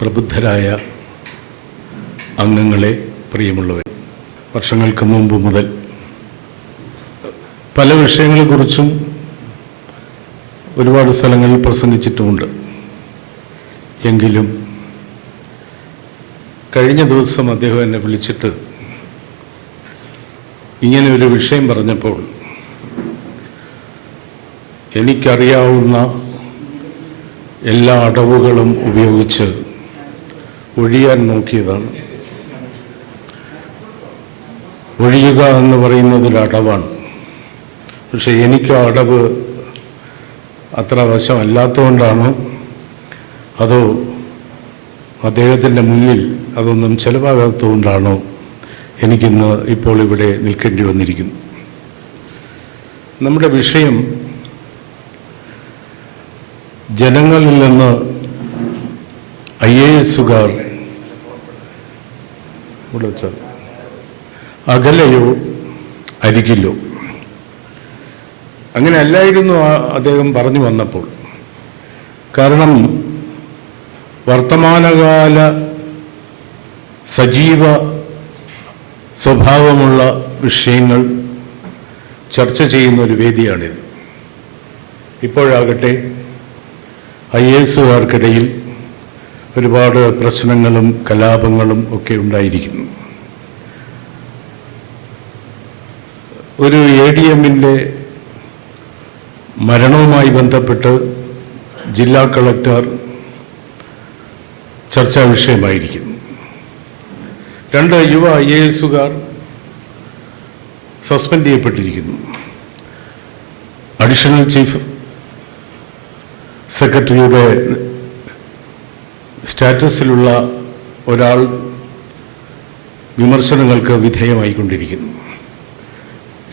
പ്രബുദ്ധരായ അംഗങ്ങളെ, പ്രിയമുള്ളവർ, വർഷങ്ങൾക്ക് മുമ്പ് മുതൽ പല വിഷയങ്ങളെക്കുറിച്ചും ഒരുപാട് സ്ഥലങ്ങളിൽ പ്രസംഗിച്ചിട്ടുമുണ്ട്. എങ്കിലും കഴിഞ്ഞ ദിവസം അദ്ദേഹം എന്നെ വിളിച്ചിട്ട് ഇങ്ങനെ ഒരു വിഷയം പറഞ്ഞപ്പോൾ എനിക്കറിയാവുന്ന എല്ലാ അടവുകളും ഉപയോഗിച്ച് ഒഴിയാൻ നോക്കിയതാണ്. ഒഴിയുക എന്ന് പറയുന്നതൊരു അടവാണ്. പക്ഷെ എനിക്ക് ആ അടവ് അത്ര വശമല്ലാത്തതുകൊണ്ടാണോ അതോ അദ്ദേഹത്തിൻ്റെ മുന്നിൽ അതൊന്നും ചെലവാകാത്തതുകൊണ്ടാണോ എനിക്കിന്ന് ഇപ്പോൾ ഇവിടെ നിൽക്കേണ്ടി വന്നിരിക്കുന്നു. നമ്മുടെ വിഷയം ജനങ്ങളിൽ നിന്ന് IASകാർ അകലെയോ അരികിലോ, അങ്ങനെ അല്ലായിരുന്നു അദ്ദേഹം പറഞ്ഞു വന്നപ്പോൾ. കാരണം വർത്തമാനകാല സജീവ സ്വഭാവമുള്ള വിഷയങ്ങൾ ചർച്ച ചെയ്യുന്ന ഒരു വേദിയാണിത്. ഇപ്പോഴാകട്ടെ IASകാർക്കിടയിൽ ഒരുപാട് പ്രശ്നങ്ങളും കലാപങ്ങളും ഒക്കെ ഉണ്ടായിരിക്കുന്നു. ഒരു ADMൻ്റെ മരണവുമായി ബന്ധപ്പെട്ട് ജില്ലാ കളക്ടർ ചർച്ചാ വിഷയമായിരിക്കുന്നു. 2 യുവ IASകാർ സസ്പെൻഡ് ചെയ്യപ്പെട്ടിരിക്കുന്നു. അഡീഷണൽ ചീഫ് സെക്രട്ടറിയുടെ സ്റ്റാറ്റസിലുള്ള ഒരാൾ വിമർശനങ്ങൾക്ക് വിധേയമായിക്കൊണ്ടിരിക്കുന്നു.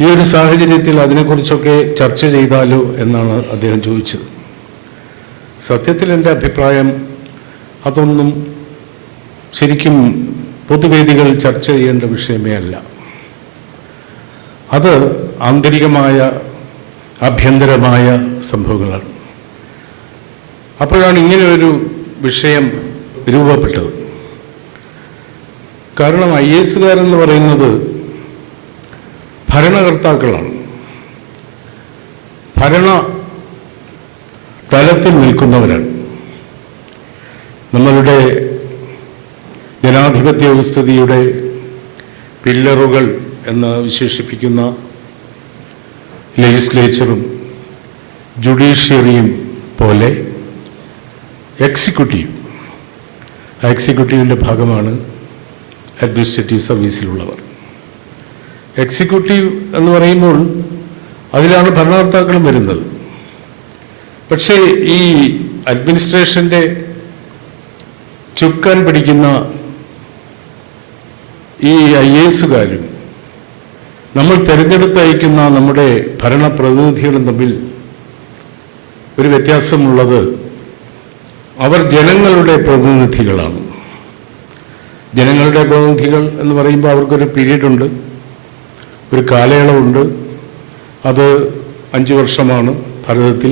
ഈ ഒരു സാഹചര്യത്തിൽ അതിനെക്കുറിച്ചൊക്കെ ചർച്ച ചെയ്താലോ എന്നാണ് അദ്ദേഹം ചോദിച്ചത്. സത്യത്തിൽ എൻ്റെ അഭിപ്രായം അതൊന്നും ശരിക്കും പൊതുവേദികൾ ചർച്ച ചെയ്യേണ്ട വിഷയമേ അല്ല. അത് ആന്തരികമായ ആഭ്യന്തരമായ സംഭവങ്ങളാണ്. അപ്പോഴാണ് ഇങ്ങനെ ഒരു വിഷയം രൂപപ്പെട്ടത്. കാരണം IASകാരെന്ന് പറയുന്നത് ഭരണകർത്താക്കളാണ്, ഭരണ തലത്തിൽ നിൽക്കുന്നവരാണ്. നമ്മളുടെ ജനാധിപത്യ വ്യവസ്ഥിതിയുടെ പില്ലറുകൾ എന്ന് വിശേഷിപ്പിക്കുന്ന ലെജിസ്ലേച്ചറും ജുഡീഷ്യറിയും പോലെ എക്സിക്യൂട്ടീവിൻ്റെ ഭാഗമാണ് അഡ്മിനിസ്ട്രേറ്റീവ് സർവീസിലുള്ളവർ. എക്സിക്യൂട്ടീവ് എന്ന് പറയുമ്പോൾ അതിലാണ് ഭരണകർത്താക്കളും വരുന്നത്. പക്ഷേ ഈ അഡ്മിനിസ്ട്രേഷൻ്റെ ചുക്കാൻ പിടിക്കുന്ന ഈ IASകാരും നമ്മൾ തിരഞ്ഞെടുത്തയക്കുന്ന നമ്മുടെ ഭരണപ്രതിനിധികളും തമ്മിൽ ഒരു വ്യത്യാസമുള്ളത്, അവർ ജനങ്ങളുടെ പ്രതിനിധികളാണ്. ജനങ്ങളുടെ പ്രതിനിധികൾ എന്ന് പറയുമ്പോൾ അവർക്കൊരു പീരീഡുണ്ട്, ഒരു കാലയളവുണ്ട്. അത് 5 വർഷമാണ് ഭാരതത്തിൽ.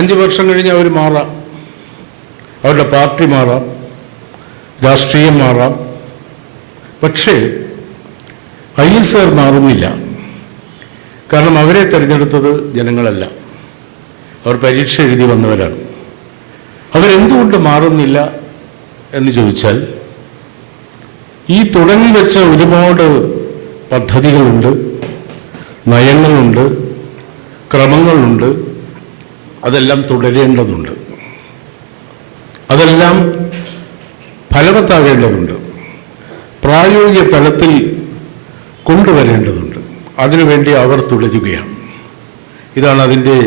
5 വർഷം കഴിഞ്ഞ് അവർ മാറാം, അവരുടെ പാർട്ടി മാറാം, രാഷ്ട്രീയം മാറാം. പക്ഷേ IASകാർ മാറുന്നില്ല. കാരണം അവരെ തിരഞ്ഞെടുത്തത് ജനങ്ങളല്ല, അവർ പരീക്ഷ എഴുതി വന്നവരാണ്. അവരെന്തുകൊണ്ട് മാറുന്നില്ല എന്ന് ചോദിച്ചാൽ, ഈ തുടങ്ങി വെച്ച ഒരുപാട് പദ്ധതികളുണ്ട്, നയങ്ങളുണ്ട്, ക്രമങ്ങളുണ്ട്. അതെല്ലാം തുടരേണ്ടതുണ്ട്, അതെല്ലാം ഫലവത്താകേണ്ടതുണ്ട്, പ്രായോഗിക തലത്തിൽ കൊണ്ടുവരേണ്ടതുണ്ട്. അതിനുവേണ്ടി അവർ തുടരുകയാണ്. ഇതാണ് അതിൻ്റെ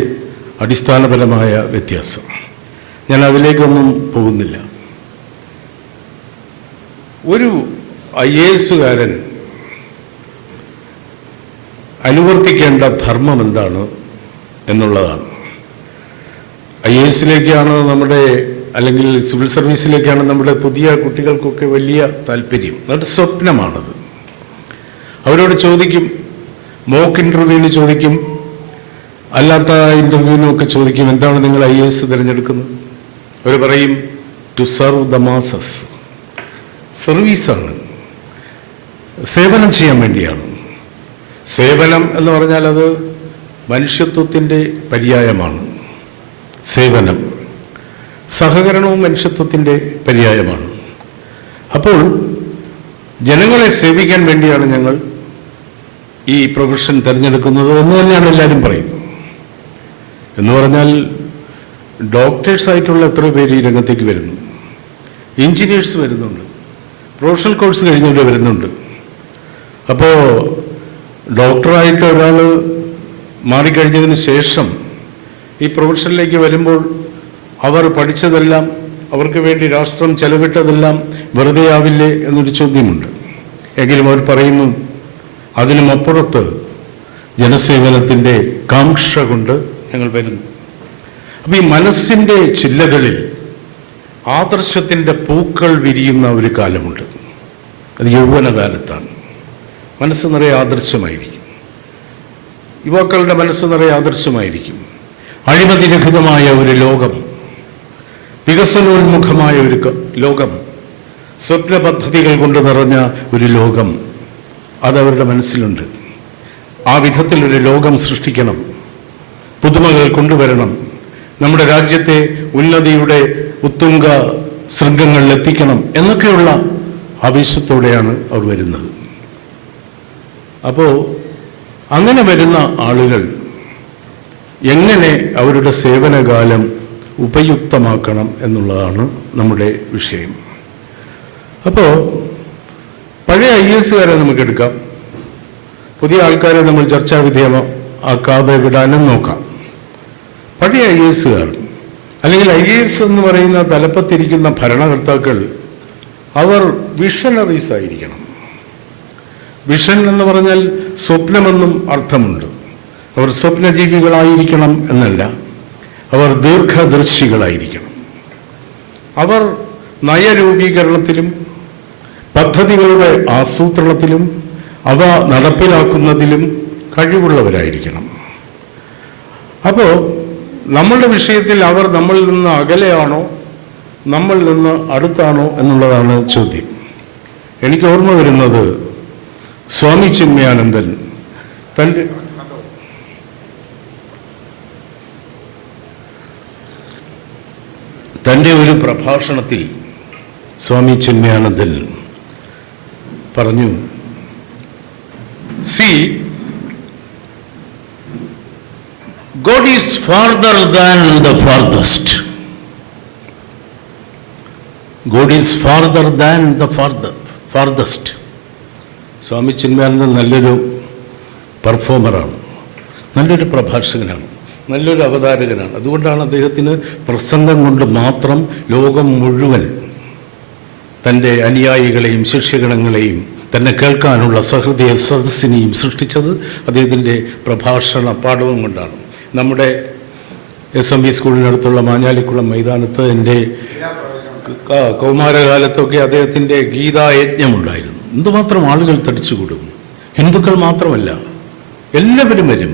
അടിസ്ഥാനപരമായ വ്യത്യാസം. ഞാൻ അതിലേക്കൊന്നും പോകുന്നില്ല. ഒരു IASകാരൻ അനുവർത്തിക്കേണ്ട ധർമ്മം എന്താണ് എന്നുള്ളതാണ്. IASലേക്കാണ് നമ്മുടെ, അല്ലെങ്കിൽ സിവിൽ സർവീസിലേക്കാണ് നമ്മുടെ പുതിയ കുട്ടികൾക്കൊക്കെ വലിയ താല്പര്യം, അതൊരു സ്വപ്നമാണത്. അവരോട് ചോദിക്കും, മോക്ക് ഇൻ്റർവ്യൂവിന് ചോദിക്കും, അല്ലാത്ത ഇൻ്റർവ്യൂവിനൊക്കെ ചോദിക്കും, എന്താണ് നിങ്ങൾ IAS തിരഞ്ഞെടുക്കുന്നത്? അവർ പറയും ടു സർവ് ദ മാസസ്. സർവീസാണ്, സേവനം ചെയ്യാൻ വേണ്ടിയാണ്. സേവനം എന്ന് പറഞ്ഞാൽ അത് മനുഷ്യത്വത്തിൻ്റെ പര്യായമാണ്. സേവനം, സഹകരണവും മനുഷ്യത്വത്തിൻ്റെ പര്യായമാണ്. അപ്പോൾ ജനങ്ങളെ സേവിക്കാൻ വേണ്ടിയാണ് ഞങ്ങൾ ഈ പ്രൊഫഷൻ തിരഞ്ഞെടുക്കുന്നത് എന്ന് തന്നെയാണ് എല്ലാവരും പറയുന്നത്. എന്ന് പറഞ്ഞാൽ ഡോക്ടേഴ്സായിട്ടുള്ള എത്ര പേര് ഈ രംഗത്തേക്ക് വരുന്നു, എഞ്ചിനീയേഴ്സ് വരുന്നുണ്ട്, പ്രൊഫഷണൽ കോഴ്സ് കഴിഞ്ഞവർ വരുന്നുണ്ട്. അപ്പോൾ ഡോക്ടറായിട്ട് ഒരാൾ മാറിക്കഴിഞ്ഞതിന് ശേഷം ഈ പ്രൊഫഷനിലേക്ക് വരുമ്പോൾ അവർ പഠിച്ചതെല്ലാം, അവർക്ക് വേണ്ടി രാഷ്ട്രം ചെലവിട്ടതെല്ലാം വെറുതെ ആവില്ലേ എന്നൊരു ചോദ്യമുണ്ട്. എങ്കിലും അവർ പറയുന്നു അതിനുമപ്പുറത്ത് ജനസേവനത്തിൻ്റെ കാംക്ഷ കൊണ്ട് ഞങ്ങൾ വരുന്നു. അപ്പം ഈ മനസ്സിൻ്റെ ചില്ലകളിൽ ആദർശത്തിൻ്റെ പൂക്കൾ വിരിയുന്ന ഒരു കാലമുണ്ട്. അത് യൗവനകാലത്താണ്. മനസ്സ് നിറയെ ആദർശമായിരിക്കും, യുവാക്കളുടെ മനസ്സ് നിറയെ ആദർശമായിരിക്കും. അഴിമതിരഹിതമായ ഒരു ലോകം, വികസനോന്മുഖമായ ഒരു ലോകം, സ്വപ്ന പദ്ധതികൾ കൊണ്ട് നിറഞ്ഞ ഒരു ലോകം, അതവരുടെ മനസ്സിലുണ്ട്. ആ വിധത്തിലൊരു ലോകം സൃഷ്ടിക്കണം, പുതുമകൾ കൊണ്ടുവരണം, നമ്മുടെ രാജ്യത്തെ ഉന്നതിയുടെ ഉത്തുംഗ ശൃംഗങ്ങളിൽ എത്തിക്കണം എന്നൊക്കെയുള്ള ആവേശത്തോടെയാണ് അവർ വരുന്നത്. അപ്പോൾ അങ്ങനെ വരുന്ന ആളുകൾ എങ്ങനെ അവരുടെ സേവനകാലം ഉപയുക്തമാക്കണം എന്നുള്ളതാണ് നമ്മുടെ വിഷയം. അപ്പോൾ പഴയ IAS-കാരെ നമുക്കെടുക്കാം, പുതിയ ആൾക്കാരെ നമ്മൾ ചർച്ചാ വിധേയമാക്കാതെ വിടാനും നോക്കാം. പഴയ IAS-കാർ അല്ലെങ്കിൽ IAS എന്ന് പറയുന്ന തലപ്പത്തിരിക്കുന്ന ഭരണകർത്താക്കൾ അവർ വിഷണറീസ് ആയിരിക്കണം. വിഷൻ എന്ന് പറഞ്ഞാൽ സ്വപ്നമെന്നും അർത്ഥമുണ്ട്. അവർ സ്വപ്നജീവികളായിരിക്കണം എന്നല്ല, അവർ ദീർഘദർശികളായിരിക്കണം. അവർ നയരൂപീകരണത്തിലും പദ്ധതികളുടെ ആസൂത്രണത്തിലും അവ നടപ്പിലാക്കുന്നതിലും കഴിവുള്ളവരായിരിക്കണം. അപ്പോൾ നമ്മളുടെ വിഷയത്തിൽ അവർ നമ്മളിൽ നിന്ന് അകലെയാണോ നമ്മളിൽ നിന്ന് അടുത്താണോ എന്നുള്ളതാണ് ചോദ്യം. എനിക്ക് ഓർമ്മ വരുന്നത് സ്വാമി ചിന്മയാനന്ദൻ തൻ്റെ ഒരു പ്രഭാഷണത്തിൽ സ്വാമി ചിന്മയാനന്ദൻ പറഞ്ഞു, See, God is farther than the farthest. God is farther than the farthest. സ്വാമി ചിന്മയാനന്ദൻ നല്ലൊരു പെർഫോമറാണ്, നല്ലൊരു പ്രഭാഷകനാണ്, നല്ലൊരു അവതാരകനാണ്. അതുകൊണ്ടാണ് അദ്ദേഹത്തിന് പ്രസംഗം കൊണ്ട് മാത്രം ലോകം മുഴുവൻ തൻ്റെ അനുയായികളെയും ശിഷ്യഗണങ്ങളെയും തന്നെ കേൾക്കാനുള്ള സഹൃദയ സദസ്സിനെയും സൃഷ്ടിച്ചത് അദ്ദേഹത്തിൻ്റെ പ്രഭാഷണ പാഠവും കൊണ്ടാണ്. നമ്മുടെ SMB സ്കൂളിനടുത്തുള്ള മാഞ്ഞാലിക്കുളം മൈതാനത്ത് എൻ്റെ കൗമാരകാലത്തൊക്കെ അദ്ദേഹത്തിൻ്റെ ഗീതായജ്ഞമുണ്ടായിരുന്നു. എന്തുമാത്രം ആളുകൾ തടിച്ചുകൂടും, ഹിന്ദുക്കൾ മാത്രമല്ല എല്ലാവരും വരും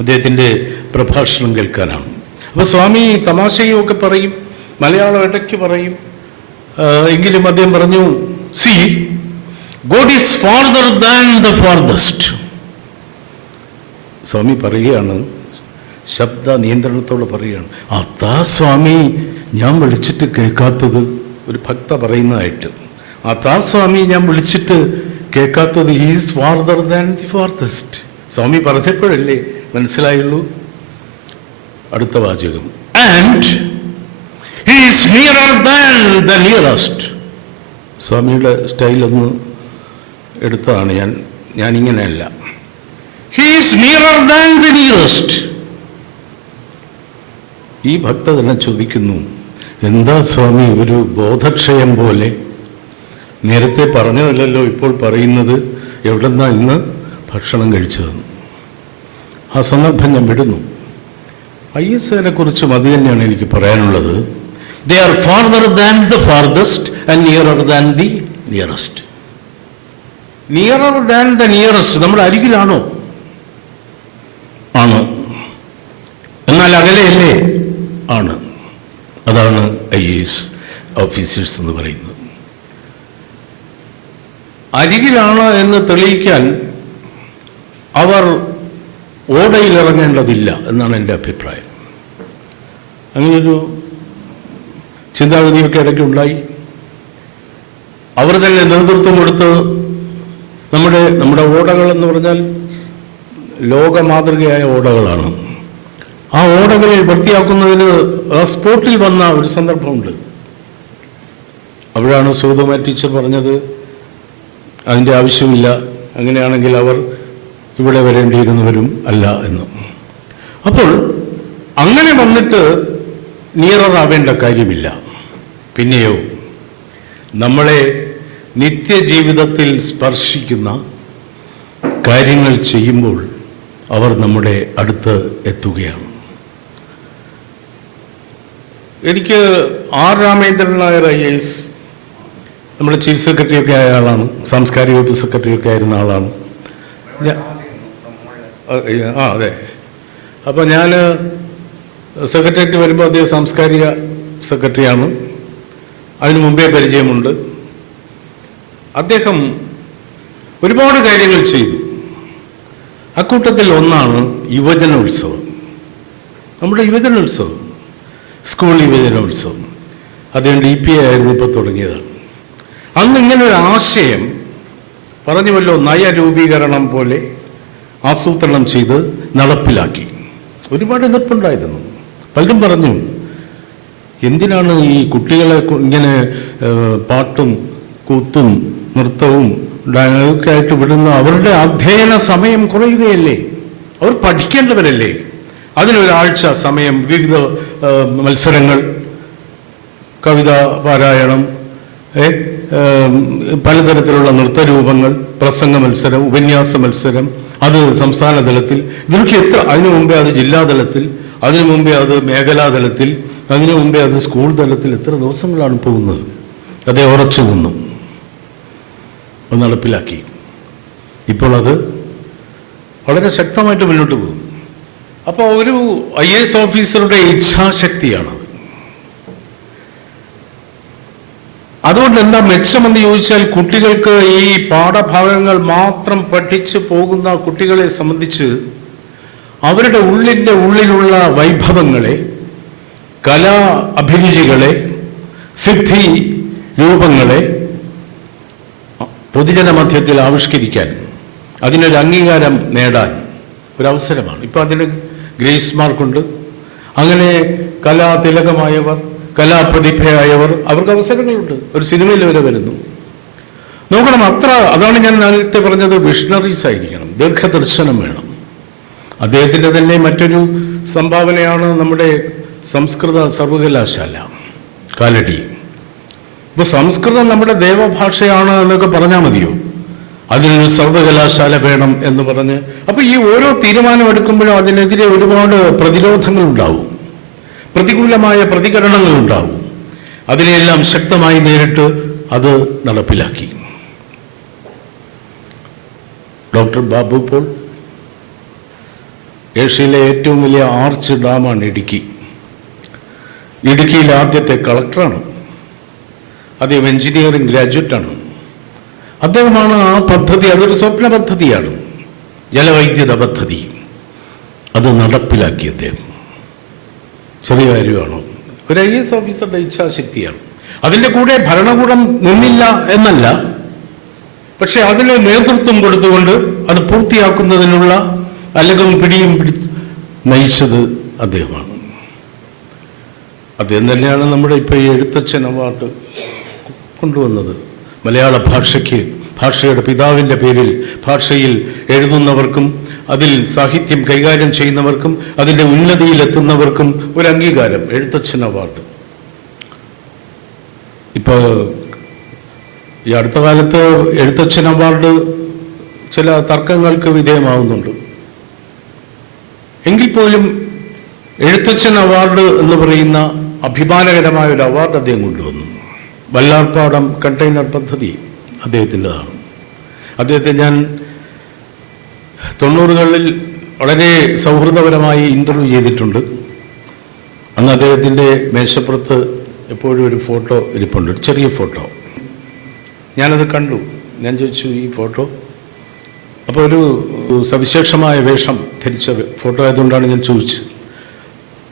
അദ്ദേഹത്തിൻ്റെ പ്രഭാഷണം കേൾക്കാനാണ്. അപ്പോൾ സ്വാമി തമാശയും ഒക്കെ പറയും, മലയാളം ഇടയ്ക്ക് പറയും, എങ്കിലും അദ്ദേഹം പറഞ്ഞു, See, God is farther than the farthest. സ്വാമി പറയുകയാണ്, ശബ്ദ നിയന്ത്രണത്തോടെ പറയുകയാണ്, അതാ സ്വാമി ഞാൻ വിളിച്ചിട്ട് കേൾക്കാത്തത്. ഒരു ഭക്ത പറയുന്നതായിട്ട്, അതാ സ്വാമി ഞാൻ വിളിച്ചിട്ട് കേൾക്കാത്തത്. Is farther than the farthest. സ്വാമി പറഞ്ഞപ്പോഴല്ലേ മനസ്സിലായുള്ളൂ. അടുത്ത വാചകം, and he is nearer than the nearest. സ്വാമിയുടെ സ്റ്റൈലൊന്ന് എടുത്തതാണ്, ഞാനിങ്ങനെയല്ല. He is nearer than the nearest. ഈ ഭക്ത തന്നെ ചോദിക്കുന്നു, എന്താ സ്വാമി ഒരു ബോധക്ഷയം പോലെ, നേരത്തെ പറഞ്ഞതല്ലല്ലോ ഇപ്പോൾ പറയുന്നത്, എവിടെന്നാ ഇന്ന് ഭക്ഷണം കഴിച്ചതെന്ന്. ആ സന്ദർഭം ഞാൻ വിടുന്നു. IAS-നെ കുറിച്ചും അത് തന്നെയാണ് എനിക്ക് പറയാനുള്ളത്. They are farther than the farthest and nearer than the nearest. Nearer than the nearest നമ്മുടെ അരികിലാണോ? ആണ്. എന്നാൽ അകലെയല്ലേ? ആണ്. അതാണ് IAS. ഓഫീസേഴ്സ് എന്ന് പറയുന്നത്. അരികിലാണ് എന്ന് തെളിയിക്കാൻ അവർ ഓടയിലിറങ്ങേണ്ടതില്ല എന്നാണ് എൻ്റെ അഭിപ്രായം. അങ്ങനൊരു ചിന്താഗതിയൊക്കെ ഇടയ്ക്കുണ്ടായി. അവർ തന്നെ നേതൃത്വം കൊടുത്ത് നമ്മുടെ ഓടകൾ എന്ന് പറഞ്ഞാൽ ലോക മാതൃകയായ ഓടകളാണ്. ആ ഓടകൾ വൃത്തിയാക്കുന്നതിന് ആ സ്പോട്ടിൽ വന്ന ഒരു സന്ദർഭമുണ്ട്. അവിടെയാണ് സുഗതകുമാ ടീച്ചർ പറഞ്ഞത് അതിൻ്റെ ആവശ്യമില്ല, അങ്ങനെയാണെങ്കിൽ അവർ ഇവിടെ വരേണ്ടിയിരുന്നവരും അല്ല എന്ന്. അപ്പോൾ അങ്ങനെ വന്നിട്ട് നിയറാവേണ്ട കാര്യമില്ല. പിന്നെയോ നമ്മളെ നിത്യജീവിതത്തിൽ സ്പർശിക്കുന്ന കാര്യങ്ങൾ ചെയ്യുമ്പോൾ അവർ നമ്മുടെ അടുത്ത് എത്തുകയാണ്. എനിക്ക് ആർ രാമേന്ദ്രൻ നായർ IAS നമ്മുടെ ചീഫ് സെക്രട്ടറിയൊക്കെ ആയ ആളാണ്, സാംസ്കാരിക വകുപ്പ് സെക്രട്ടറിയൊക്കെ ആയിരുന്ന ആളാണ്. അതെ. അപ്പോൾ ഞാൻ സെക്രട്ടേറിയറ്റ് വരുമ്പോൾ അദ്ദേഹം സാംസ്കാരിക സെക്രട്ടറിയാണ്. അതിനു മുമ്പേ പരിചയമുണ്ട്. അദ്ദേഹം ഒരുപാട് കാര്യങ്ങൾ ചെയ്തു. അക്കൂട്ടത്തിൽ ഒന്നാണ് യുവജനോത്സവം. നമ്മുടെ യുവജനോത്സവം, സ്കൂൾ യുവജനോത്സവം. അദ്ദേഹം DPA ആയിരുന്നു, ഇപ്പോൾ തുടങ്ങിയതാണ്. അന്ന് ഇങ്ങനൊരു ആശയം പറഞ്ഞുവല്ലോ, നയരൂപീകരണം പോലെ ആസൂത്രണം ചെയ്ത് നടപ്പിലാക്കി. ഒരുപാട് എതിർപ്പുണ്ടായിരുന്നു. പലരും പറഞ്ഞു, എന്തിനാണ് ഈ കുട്ടികളെ ഇങ്ങനെ പാട്ടും കൂത്തും നൃത്തവും ഒക്കെ ആയിട്ട് വിടുന്ന? അവരുടെ അധ്യയന സമയം കുറയുകയല്ലേ? അവർ പഠിക്കേണ്ടവരല്ലേ? അതിനൊരാഴ്ച സമയം, വിവിധ മത്സരങ്ങൾ, കവിതാ പാരായണം, പലതരത്തിലുള്ള നൃത്തരൂപങ്ങൾ, പ്രസംഗ മത്സരം, ഉപന്യാസ മത്സരം, അത് സംസ്ഥാന തലത്തിൽ. ഇതിനൊക്കെ അതിനു മുമ്പേ അത് ജില്ലാതലത്തിൽ, അതിനു മുമ്പേ അത് മേഖലാതലത്തിൽ, അതിനു മുമ്പേ അത് സ്കൂൾ തലത്തിൽ. എത്ര ദിവസങ്ങളാണ് പോകുന്നത്? അതേ ഉറച്ചു നിന്നു, അത് നടപ്പിലാക്കി. ഇപ്പോൾ അത് വളരെ ശക്തമായിട്ട് മുന്നോട്ട് പോകും. അപ്പോൾ ഒരു IAS ഓഫീസറുടെ ഇച്ഛാശക്തിയാണ്. അതുകൊണ്ട് എന്താ മെച്ചമെന്ന് ചോദിച്ചാൽ, കുട്ടികൾക്ക് ഈ പാഠഭാഗങ്ങൾ മാത്രം പഠിച്ചു പോകുന്ന കുട്ടികളെ സംബന്ധിച്ച് അവരുടെ ഉള്ളിലുള്ള വൈഭവങ്ങളെ, കലാ അഭിരുചികളെ, സിദ്ധി രൂപങ്ങളെ പൊതുജന മധ്യത്തിൽ ആവിഷ്കരിക്കാൻ, അതിനൊരു അംഗീകാരം നേടാൻ ഒരവസരമാണ്. ഇപ്പം അതിന് ഗ്രേസ് മാർക്കുണ്ട്. അങ്ങനെ കലാതിലകമായവർ, കലാപ്രതിഭയായവർ, അവർക്ക് അവസരങ്ങളുണ്ട്. ഒരു സിനിമയിൽ വരെ വരുന്നു. നോക്കണം, അതാണ് ഞാൻ നേരത്തെ പറഞ്ഞത്, വിഷണറീസ് ആയിരിക്കണം, ദീർഘദർശനം വേണം. അദ്ദേഹത്തിൻ്റെ തന്നെ മറ്റൊരു സംഭാവനയാണ് നമ്മുടെ സംസ്കൃത സർവകലാശാല, കാലടി. ഇപ്പോൾ സംസ്കൃതം നമ്മുടെ ദേവഭാഷയാണ് എന്നൊക്കെ പറഞ്ഞാൽ മതിയോ? അതിനൊരു സർവകലാശാല വേണം എന്ന് പറഞ്ഞ്. അപ്പോൾ ഈ ഓരോ തീരുമാനമെടുക്കുമ്പോഴും അതിനെതിരെ ഒരുപാട് പ്രതിരോധങ്ങളുണ്ടാവും, പ്രതികൂലമായ പ്രതികരണങ്ങളുണ്ടാവും. അതിനെയെല്ലാം ശക്തമായി നേരിട്ട് അത് നടപ്പിലാക്കി. ഡോക്ടർ ബാബു പോൾ, ഏഷ്യയിലെ ഏറ്റവും വലിയ ആർച്ച് ഡാമാണ് ഇടുക്കി. ഇടുക്കിയിലെ ആദ്യത്തെ കളക്ടറാണ്. അദ്ദേഹം എഞ്ചിനീയറിംഗ് ഗ്രാജുവേറ്റാണ്. അദ്ദേഹമാണ് ആ പദ്ധതി, അതൊരു സ്വപ്ന പദ്ധതിയാണ്, ജലവൈദ്യുത പദ്ധതി. അത് നടപ്പിലാക്കി അദ്ദേഹം. ചെറിയ കാര്യമാണോ? ഒരു IAS ഓഫീസറുടെ ഇച്ഛാശക്തിയാണ്. അതിൻ്റെ കൂടെ ഭരണകൂടം നിന്നില്ല എന്നല്ല, പക്ഷെ അതിന് നേതൃത്വം കൊടുത്തുകൊണ്ട് അത് പൂർത്തിയാക്കുന്നതിനുള്ള അലകും പിടിയും നയിച്ചത് അദ്ദേഹമാണ്. അദ്ദേഹം തന്നെയാണ് നമ്മുടെ ഇപ്പോൾ ഈ എഴുത്തച്ഛൻ അവാർഡ് കൊണ്ടുവന്നത്. മലയാള ഭാഷയുടെ പിതാവിൻ്റെ പേരിൽ ഭാഷയിൽ എഴുതുന്നവർക്കും അതിൽ സാഹിത്യം കൈകാര്യം ചെയ്യുന്നവർക്കും അതിൻ്റെ ഉന്നതിയിലെത്തുന്നവർക്കും ഒരു അംഗീകാരം, എഴുത്തച്ഛൻ അവാർഡ്. ഇപ്പോൾ ഈ അടുത്ത കാലത്ത് എഴുത്തച്ഛൻ അവാർഡ് ചില തർക്കങ്ങൾക്ക് വിധേയമാകുന്നുണ്ട്. എങ്കിൽ പോലും എഴുത്തച്ഛൻ അവാർഡ് എന്ന് പറയുന്ന അഭിമാനകരമായ ഒരു അവാർഡ് അദ്ദേഹം കൊണ്ടുവന്നു. വല്ലാർപാടം കണ്ടെയ്നർ പദ്ധതി അദ്ദേഹത്തിൻ്റെതാണ്. അദ്ദേഹത്തെ ഞാൻ 90കളിൽ വളരെ സൗഹൃദപരമായി ഇൻ്റർവ്യൂ ചെയ്തിട്ടുണ്ട്. അന്ന് അദ്ദേഹത്തിൻ്റെ മേശപ്പുറത്ത് എപ്പോഴും ഒരു ഫോട്ടോ ഇരിപ്പുണ്ട്, ഒരു ചെറിയ ഫോട്ടോ. ഞാനത് കണ്ടു. ഞാൻ ചോദിച്ചു, ഈ ഫോട്ടോ? അപ്പോൾ ഒരു സവിശേഷമായ വേഷം ധരിച്ച ഫോട്ടോ ആയതുകൊണ്ടാണ് ഞാൻ ചോദിച്ചത്.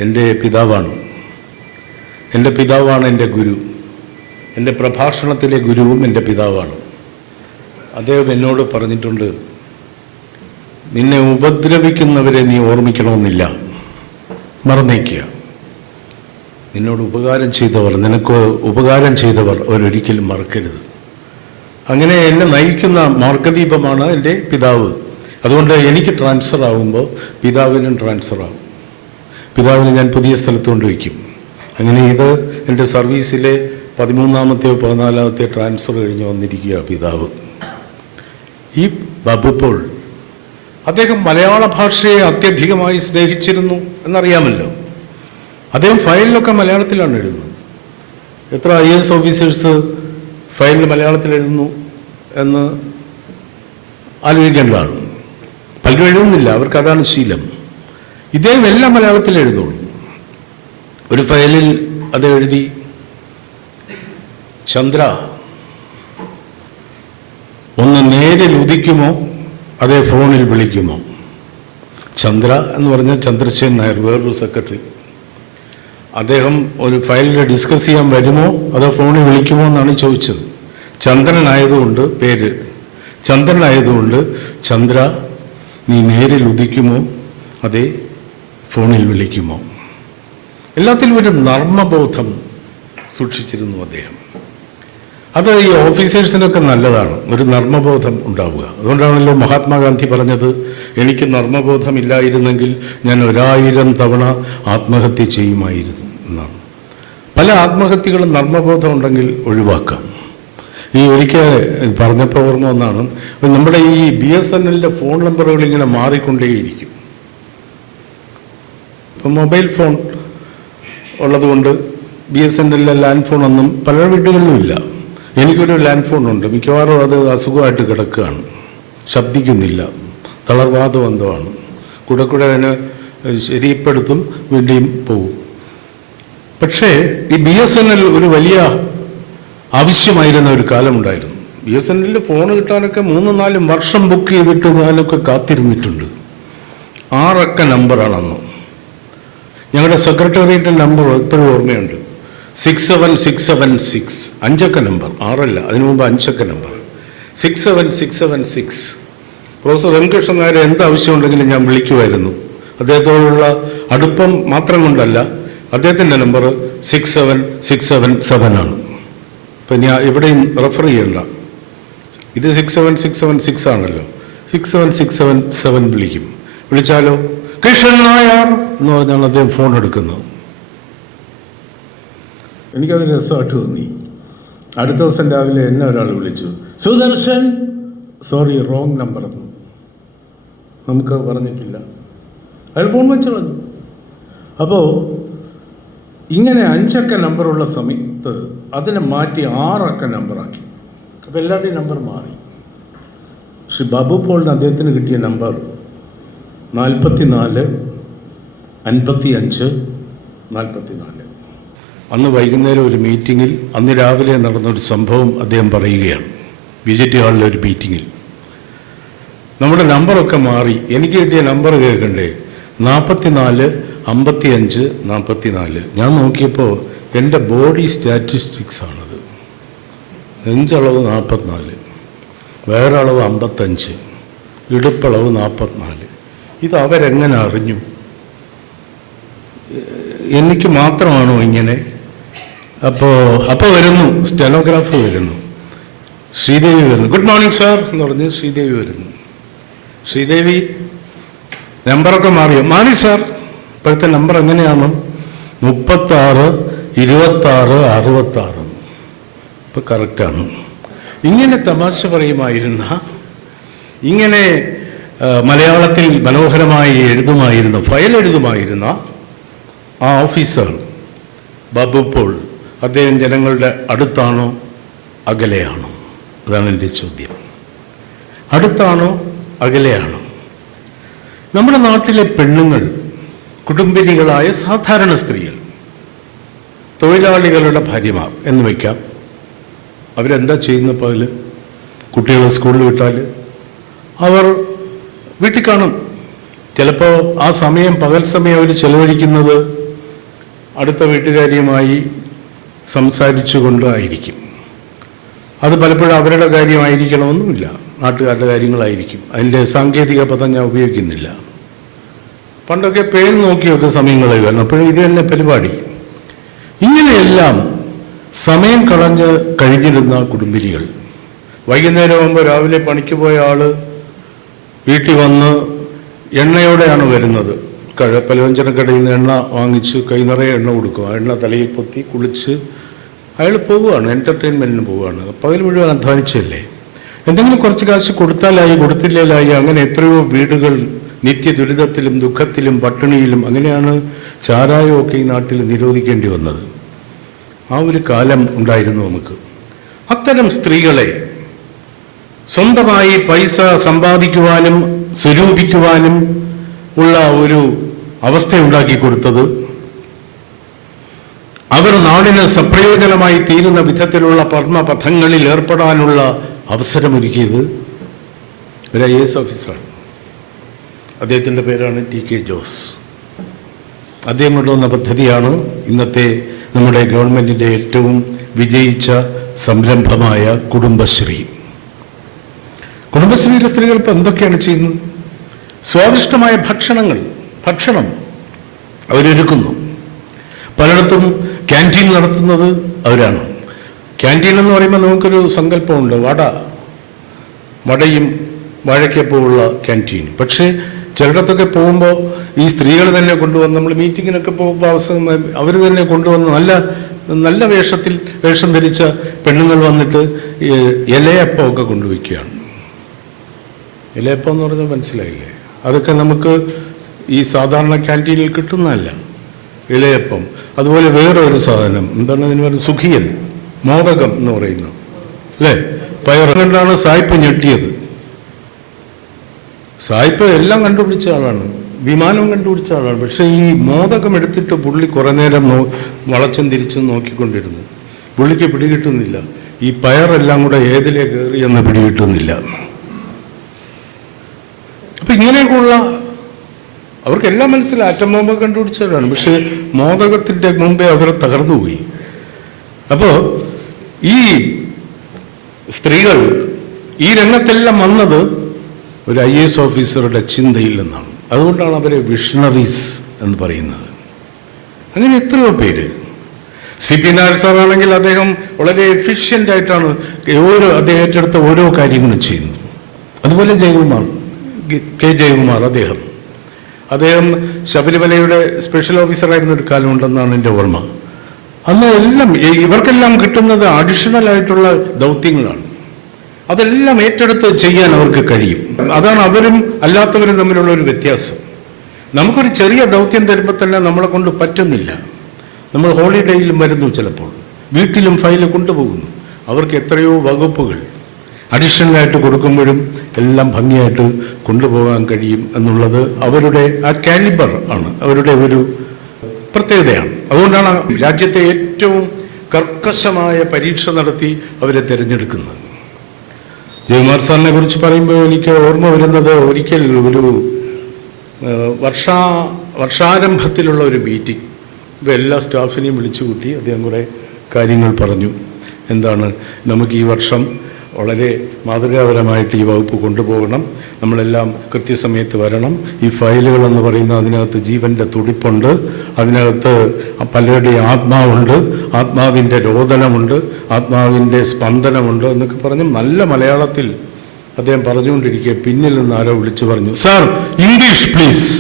എൻ്റെ പിതാവാണ് എൻ്റെ ഗുരു. എൻ്റെ പ്രഭാഷണത്തിലെ ഗുരുവും എൻ്റെ പിതാവാണ്. അദ്ദേഹം എന്നോട് പറഞ്ഞിട്ടുണ്ട്, നിന്നെ ഉപദ്രവിക്കുന്നവരെ നീ ഓർമ്മിക്കണമെന്നില്ല, മറന്നേക്കുക. നിന്നോട് ഉപകാരം ചെയ്തവർ, നിനക്ക് ഉപകാരം ചെയ്തവർ അവരൊരിക്കലും മറക്കരുത്. അങ്ങനെ എന്നെ നയിക്കുന്ന മാർഗദീപമാണ് എൻ്റെ പിതാവ്. അതുകൊണ്ട് എനിക്ക് ട്രാൻസ്ഫർ ആകുമ്പോൾ പിതാവിനും ട്രാൻസ്ഫർ ആകും. പിതാവിനെ ഞാൻ പുതിയ സ്ഥലത്ത് കൊണ്ടുവയ്ക്കും. അങ്ങനെ ഇത് എൻ്റെ സർവീസിലെ 13ാമത്തെയോ 14ാമത്തെയോ ട്രാൻസ്ഫർ കഴിഞ്ഞ് വന്നിരിക്കുക പിതാവ്. ഈ ബാബു പോൾ, അദ്ദേഹം മലയാള ഭാഷയെ അത്യധികമായി സ്നേഹിച്ചിരുന്നു എന്നറിയാമല്ലോ. അദ്ദേഹം ഫയലിലൊക്കെ മലയാളത്തിലാണ് എഴുതുന്നത്. എത്ര IAS ഓഫീസേഴ്സ് ഫയലിൽ മലയാളത്തിൽ എഴുതുന്നു എന്ന് ആലോചിക്കേണ്ടതാണ്. പലരും എഴുതുന്നില്ല, അവർക്ക് അതാണ് ശീലം. ഇദ്ദേഹം എല്ലാം മലയാളത്തിൽ എഴുതുള്ളൂ. ഒരു ഫയലിൽ അത് എഴുതി, ചന്ദ്ര ഒന്ന് നേരിൽ ഉദിക്കുമോ അതേ ഫോണിൽ വിളിക്കുമോ? ചന്ദ്ര എന്ന് പറഞ്ഞാൽ ചന്ദ്രശേഖരൻ നായർ, വേറൊരു സെക്രട്ടറി. അദ്ദേഹം ഒരു ഫയലിൽ ഡിസ്കസ് ചെയ്യാൻ വരുമോ അതോ ഫോണിൽ വിളിക്കുമോ എന്നാണ് ചോദിച്ചത്. ചന്ദ്രനായതുകൊണ്ട് പേര്, ചന്ദ്രനായതുകൊണ്ട് ചന്ദ്ര നീ നേരിൽ ഉദിക്കുമോ അതേ ഫോണിൽ വിളിക്കുമോ? എല്ലാത്തിലും ഒരു നർമ്മബോധം സൂക്ഷിച്ചിരുന്നു അദ്ദേഹം. അത് ഈ ഓഫീസേഴ്സിനൊക്കെ നല്ലതാണ്, ഒരു നർമ്മബോധം ഉണ്ടാവുക. അതുകൊണ്ടാണല്ലോ മഹാത്മാഗാന്ധി പറഞ്ഞത്, എനിക്ക് നർമ്മബോധമില്ലായിരുന്നെങ്കിൽ ഞാൻ 1000 തവണ ആത്മഹത്യ ചെയ്യുമായിരുന്നു എന്നാണ്. പല ആത്മഹത്യകളും നർമ്മബോധം ഉണ്ടെങ്കിൽ ഒഴിവാക്കാം. ഈ ഒരിക്കൽ പറഞ്ഞപ്പോൾ ഓർമ്മ ഒന്നാണ്, നമ്മുടെ ഈ BSNLന്റെ ഫോൺ നമ്പറുകൾ ഇങ്ങനെ മാറിക്കൊണ്ടേയിരിക്കും. ഇപ്പം മൊബൈൽ ഫോൺ ഉള്ളതുകൊണ്ട് BSNLലെ ലാൻഡ് ഫോണൊന്നും പല വീടുകളിലും ഇല്ല. എനിക്കൊരു ലാൻഡ് ഫോണുണ്ട്, മിക്കവാറും അത് അസുഖമായിട്ട് കിടക്കുകയാണ്, ശബ്ദിക്കുന്നില്ല, തളർവാദം എന്തോമാണ്. കൂടെ അതിന് ശരിപ്പെടുത്തും, വീണ്ടും പോകും. പക്ഷേ ഈ BSNL ഒരു വലിയ ആവശ്യമായിരുന്ന ഒരു കാലമുണ്ടായിരുന്നു. BSNL ഫോൺ കിട്ടാനൊക്കെ 3-4 വർഷം ബുക്ക് ചെയ്തിട്ട് ഞാനൊക്കെ കാത്തിരുന്നിട്ടുണ്ട്. 6 അക്ക നമ്പറാണെന്ന്. ഞങ്ങളുടെ സെക്രട്ടേറിയറ്റ് നമ്പർ ഇപ്പോഴും ഓർമ്മയുണ്ട്, 67676. 5 അക്ക നമ്പർ, 6 അല്ല, അതിനു മുമ്പ് 5 അക്ക number, 67676. Professor M. Krishnan Nair എന്താവശ്യമുണ്ടെങ്കിലും ഞാൻ വിളിക്കുമായിരുന്നു. അദ്ദേഹത്തോടുള്ള അടുപ്പം മാത്രം കൊണ്ടല്ല, അദ്ദേഹത്തിൻ്റെ നമ്പർ 67677 ആണ്. ഇപ്പം ഞാൻ എവിടെയും റെഫർ ചെയ്യണ്ട, ഇത് 67676 ആണല്ലോ, 67677 വിളിക്കും. വിളിച്ചാലോ കൃഷ്ണൻ നായർ എന്ന് പറഞ്ഞാണ് അദ്ദേഹം ഫോൺ എടുക്കുന്നത്. എനിക്കത് രസമായിട്ട് തോന്നി. അടുത്ത ദിവസം രാവിലെ എന്നെ ഒരാൾ വിളിച്ചു, സുദർശൻ, സോറി റോങ് നമ്പർ എന്ന്. നമുക്ക് പറഞ്ഞിട്ടില്ല, അയാൾ ഫോൺ വെച്ച് കളഞ്ഞു. അപ്പോൾ ഇങ്ങനെ 5 അക്ക നമ്പറുള്ള സമയത്ത് അതിനെ മാറ്റി 6 അക്ക നമ്പറാക്കി. അപ്പോൾ എല്ലാവരുടെയും നമ്പർ മാറി. ശ്രീ ബാബു പോളിന് അദ്ദേഹത്തിന് കിട്ടിയ നമ്പർ 44 55 44. അന്ന് വൈകുന്നേരം ഒരു മീറ്റിങ്ങിൽ, അന്ന് രാവിലെ നടന്നൊരു സംഭവം അദ്ദേഹം പറയുകയാണ്. VGT ഹാളിലെ ഒരു മീറ്റിങ്ങിൽ നമ്മുടെ നമ്പറൊക്കെ മാറി. എനിക്ക് കിട്ടിയ നമ്പർ കേൾക്കണ്ടേ, 44 55 44. ഞാൻ നോക്കിയപ്പോൾ എൻ്റെ ബോഡി സ്റ്റാറ്റിസ്റ്റിക്സ് ആണത്. നെഞ്ചളവ് 44, വേറെ അളവ് 55, ഇടുപ്പളവ് 44. ഇത് അവരെങ്ങനെ അറിഞ്ഞു? എനിക്ക് മാത്രമാണോ ഇങ്ങനെ? അപ്പോൾ വരുന്നു സ്റ്റെനോഗ്രാഫ് വരുന്നു, ശ്രീദേവി വരുന്നു. ഗുഡ് മോർണിംഗ് സാർ എന്ന് പറഞ്ഞ് ശ്രീദേവി വരുന്നു. ശ്രീദേവി, നമ്പറൊക്കെ മാറിയോ? മാറി സാർ. ഇപ്പോഴത്തെ നമ്പർ എങ്ങനെയാണ്? 36 26 66. ഇപ്പം കറക്റ്റാണ്. ഇങ്ങനെ തമാശ പറയുമായിരുന്ന, ഇങ്ങനെ മലയാളത്തിൽ മനോഹരമായി എഴുതുമായിരുന്ന, ഫയൽ എഴുതുമായിരുന്ന ആ ഓഫീസർ ബാബു പോൾ, അദ്ദേഹം ജനങ്ങളുടെ അടുത്താണോ അകലെയാണോ? അതാണ് എൻ്റെ ചോദ്യം. അടുത്താണോ അകലെയാണോ? നമ്മുടെ നാട്ടിലെ പെണ്ണുങ്ങൾ, കുടുംബിനികളായ സാധാരണ സ്ത്രീകൾ, തൊഴിലാളികളുടെ ഭാര്യമാർ എന്ന് വയ്ക്കാം. അവരെന്താ ചെയ്യുന്നപ്പോൾ അതിൽ കുട്ടികളെ സ്കൂളിൽ വിട്ടാൽ അവർ വീട്ടിൽ കാണും. ചിലപ്പോൾ ആ സമയം, പകൽ സമയം അവർ ചെലവഴിക്കുന്നത് അടുത്ത വീട്ടുകാരിയുമായി സംസാരിച്ചു കൊണ്ടായിരിക്കും. അത് പലപ്പോഴും അവരുടെ കാര്യമായിരിക്കണമെന്നുമില്ല, നാട്ടുകാരുടെ കാര്യങ്ങളായിരിക്കും. അതിൻ്റെ സാങ്കേതിക പദം ഞാൻ ഉപയോഗിക്കുന്നില്ല. പണ്ടൊക്കെ പേൻ നോക്കിയൊക്കെ സമയം കളയുമായിരുന്നു. അപ്പോഴും ഇത് തന്നെ പരിപാടി. ഇങ്ങനെയെല്ലാം സമയം കളഞ്ഞ് കഴിഞ്ഞിരുന്ന കുടുംബിനികൾ വൈകുന്നേരം ആകുമ്പോൾ രാവിലെ പണിക്ക് പോയ ആൾ വീട്ടിൽ വന്ന് എണ്ണയോടെയാണ് വരുന്നത്. പലവ്യഞ്ജനക്കടയിൽ നിന്ന് എണ്ണ വാങ്ങിച്ച് കൈ നിറയെ എണ്ണ കൊടുക്കും. ആ എണ്ണ തലയിൽ പൊത്തി കുളിച്ച് അയാൾ പോവുകയാണ്, എൻ്റർടൈൻമെൻറ്റിന് പോവുകയാണ്. പകൽ മുഴുവൻ അധ്വാനിച്ചല്ലേ. എന്തെങ്കിലും കുറച്ച് കാശ് കൊടുത്താലായി, കൊടുത്തില്ലേലായി. അങ്ങനെ എത്രയോ വീടുകൾ നിത്യ ദുരിതത്തിലും ദുഃഖത്തിലും പട്ടിണിയിലും. അങ്ങനെയാണ് ചാരായമൊക്കെ ഈ നാട്ടിൽ നിരോധിക്കേണ്ടി വന്നത്. ആ ഒരു കാലം ഉണ്ടായിരുന്നു നമുക്ക്. അത്തരം സ്ത്രീകളെ സ്വന്തമായി പൈസ സമ്പാദിക്കുവാനും സ്വരൂപിക്കുവാനും ഉള്ള ഒരു അവസ്ഥ ഉണ്ടാക്കി കൊടുത്തത്, അവർ നാടിന് സപ്രയോജനമായി തീരുന്ന വിധത്തിലുള്ള പദ്മപഥങ്ങളിൽ ഏർപ്പെടാനുള്ള അവസരമൊരുക്കിയത് ഒരു IAS ഓഫീസറാണ്. അദ്ദേഹത്തിൻ്റെ പേരാണ് TK ജോസ്. അദ്ദേഹം കൊണ്ടുവന്ന പദ്ധതിയാണ് ഇന്നത്തെ നമ്മുടെ ഗവൺമെൻറ്റിൻ്റെ ഏറ്റവും വിജയിച്ച സംരംഭമായ കുടുംബശ്രീ. കുടുംബശ്രീയിലെ സ്ത്രീകൾ ഇപ്പോൾ എന്തൊക്കെയാണ് ചെയ്യുന്നത്? സ്വാദിഷ്ടമായ ഭക്ഷണം അവരൊരുക്കുന്നു. പലയിടത്തും ക്യാൻറ്റീൻ നടത്തുന്നത് അവരാണ്. ക്യാൻറ്റീൻ എന്ന് പറയുമ്പോൾ നമുക്കൊരു സങ്കല്പമുണ്ട്, വടയും വാഴയ്ക്കപ്പമുള്ള ക്യാൻറ്റീൻ. പക്ഷേ ചിലയിടത്തൊക്കെ പോകുമ്പോൾ ഈ സ്ത്രീകൾ തന്നെ കൊണ്ടുവന്ന്, നമ്മൾ മീറ്റിങ്ങിനൊക്കെ പോകുമ്പോൾ അവർ തന്നെ കൊണ്ടുവന്ന് നല്ല വേഷം ധരിച്ച പെണ്ണുങ്ങൾ വന്നിട്ട് ഇലയപ്പമൊക്കെ കൊണ്ടുവയ്ക്കുകയാണ്. ഇലയപ്പം എന്ന് പറഞ്ഞാൽ മനസ്സിലായില്ലേ? അതൊക്കെ നമുക്ക് ഈ സാധാരണ ക്യാൻറ്റീനിൽ കിട്ടുന്നതല്ല, ഇലയപ്പം. അതുപോലെ വേറെ ഒരു സാധനം, എന്താണ് അതിന് പറയുന്നത്, സുഖിയൻ, മോദകം എന്ന് പറയുന്നു അല്ലേ? പയർ കൊണ്ടാണ് സായിപ്പ് ഞെട്ടിയത്. സായിപ്പ് എല്ലാം കണ്ടുപിടിച്ച ആളാണ്, വിമാനം കണ്ടുപിടിച്ച ആളാണ്. പക്ഷേ ഈ മോദകം എടുത്തിട്ട് പുള്ളി കുറേ നേരം വളച്ചും തിരിച്ചും നോക്കിക്കൊണ്ടിരുന്നു. പുള്ളിക്ക് പിടികിട്ടുന്നില്ല ഈ പയറെല്ലാം കൂടെ ഏതിലേ കയറി എന്ന് പിടികിട്ടുന്നില്ല. അപ്പം ഇങ്ങനെയൊക്കെയുള്ള അവർക്കെല്ലാം മനസ്സിലായി, ആറ്റം ബോംബ് കണ്ടുപിടിച്ചവരാണ്. പക്ഷേ മോദകത്തിൻ്റെ മുമ്പേ അവർ തകർന്നുപോയി. അപ്പോൾ ഈ സ്ത്രീകൾ ഈ രംഗത്തെല്ലാം വന്നത് ഒരു IAS ഓഫീസറുടെ ചിന്തയിൽ നിന്നാണ്. അതുകൊണ്ടാണ് അവരെ വിഷണറീസ് എന്ന് പറയുന്നത്. അങ്ങനെ എത്രയോ പേര്. CP നായർ സാറാണെങ്കിൽ അദ്ദേഹം വളരെ എഫിഷ്യൻ്റായിട്ടാണ് അദ്ദേഹം ഏറ്റെടുത്ത ഓരോ കാര്യങ്ങളും ചെയ്യുന്നത്. അതുപോലെ K ജയകുമാർ അദ്ദേഹം ശബരിമലയുടെ സ്പെഷ്യൽ ഓഫീസറായിരുന്ന ഒരു കാലമുണ്ടെന്നാണ് എൻ്റെ ഓർമ്മ. അന്ന് എല്ലാം ഇവർക്കെല്ലാം കിട്ടുന്നത് അഡീഷണൽ ആയിട്ടുള്ള ദൗത്യങ്ങളാണ്. അതെല്ലാം ഏറ്റെടുത്ത് ചെയ്യാൻ അവർക്ക് കഴിയും. അതാണ് അവരും അല്ലാത്തവരും തമ്മിലുള്ള ഒരു വ്യത്യാസം. നമുക്കൊരു ചെറിയ ദൗത്യം തരുമ്പോൾ തന്നെ നമ്മളെ കൊണ്ട് പറ്റുന്നില്ല. നമ്മൾ ഹോളിഡേയിലും വരുന്നു, ചിലപ്പോൾ വീട്ടിലും ഫയല് കൊണ്ടുപോകുന്നു. അവർക്ക് എത്രയോ വകുപ്പുകൾ അഡീഷണലായിട്ട് കൊടുക്കുമ്പോഴും എല്ലാം ഭംഗിയായിട്ട് കൊണ്ടുപോകാൻ കഴിയും എന്നുള്ളത് അവരുടെ ആ കാലിബർ ആണ്, അവരുടെ ഒരു പ്രത്യേകതയാണ്. അതുകൊണ്ടാണ് രാജ്യത്തെ ഏറ്റവും കർക്കശമായ പരീക്ഷ നടത്തി അവരെ തിരഞ്ഞെടുക്കുന്നത്. ജയകുമാർ സാറിനെ കുറിച്ച് പറയുമ്പോൾ എനിക്ക് ഓർമ്മ വരുന്നത്, ഒരിക്കൽ ഒരു വർഷാരംഭത്തിലുള്ള ഒരു മീറ്റിംഗ്. ഇപ്പോൾ എല്ലാ സ്റ്റാഫിനെയും വിളിച്ചു കൂട്ടി അദ്ദേഹം കുറേ കാര്യങ്ങൾ പറഞ്ഞു. എന്താണ്, നമുക്ക് ഈ വർഷം വളരെ മാതൃകാപരമായിട്ട് ഈ വകുപ്പ് കൊണ്ടുപോകണം, നമ്മളെല്ലാം കൃത്യസമയത്ത് വരണം. ഈ ഫയലുകളെന്ന് പറയുന്ന അതിനകത്ത് ജീവൻ്റെ തുടിപ്പുണ്ട്, അതിനകത്ത് പലരുടെയും ആത്മാവുണ്ട്, ആത്മാവിൻ്റെ രോദനമുണ്ട്, ആത്മാവിൻ്റെ സ്പന്ദനമുണ്ട് എന്നൊക്കെ പറഞ്ഞ് നല്ല മലയാളത്തിൽ അദ്ദേഹം പറഞ്ഞുകൊണ്ടിരിക്കുക പിന്നിൽ നിന്ന് ആരോ വിളിച്ചു പറഞ്ഞു, സാർ ഇംഗ്ലീഷ് പ്ലീസ്.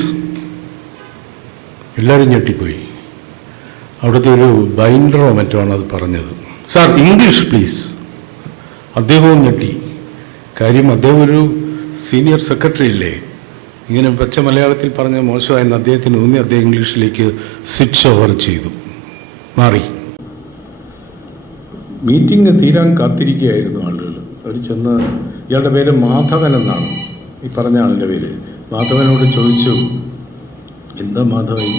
എല്ലാവരും ഞെട്ടിപ്പോയി. അവിടുത്തെ ഒരു ബൈൻഡറോ മറ്റോ ആണ് അത് പറഞ്ഞത്. Sir English please. അദ്ദേഹവും ഞെട്ടി. കാര്യം അദ്ദേഹം ഒരു സീനിയർ സെക്രട്ടറി അല്ലേ. ഇങ്ങനെ പച്ച മലയാളത്തിൽ പറഞ്ഞ മോശമായെന്ന് അദ്ദേഹത്തിന് തോന്നി. അദ്ദേഹം ഇംഗ്ലീഷിലേക്ക് സ്വിച്ച് ഓവർ ചെയ്തു, മാറി. മീറ്റിംഗ് തീരാൻ കാത്തിരിക്കുകയായിരുന്നു ആളുകൾ. അവർ ചെന്ന്, ഇയാളുടെ പേര് മാധവൻ എന്നാണ്, ഈ പറഞ്ഞ ആളുടെ പേര്. മാധവനോട് ചോദിച്ചു, എന്താ മാധവൻ,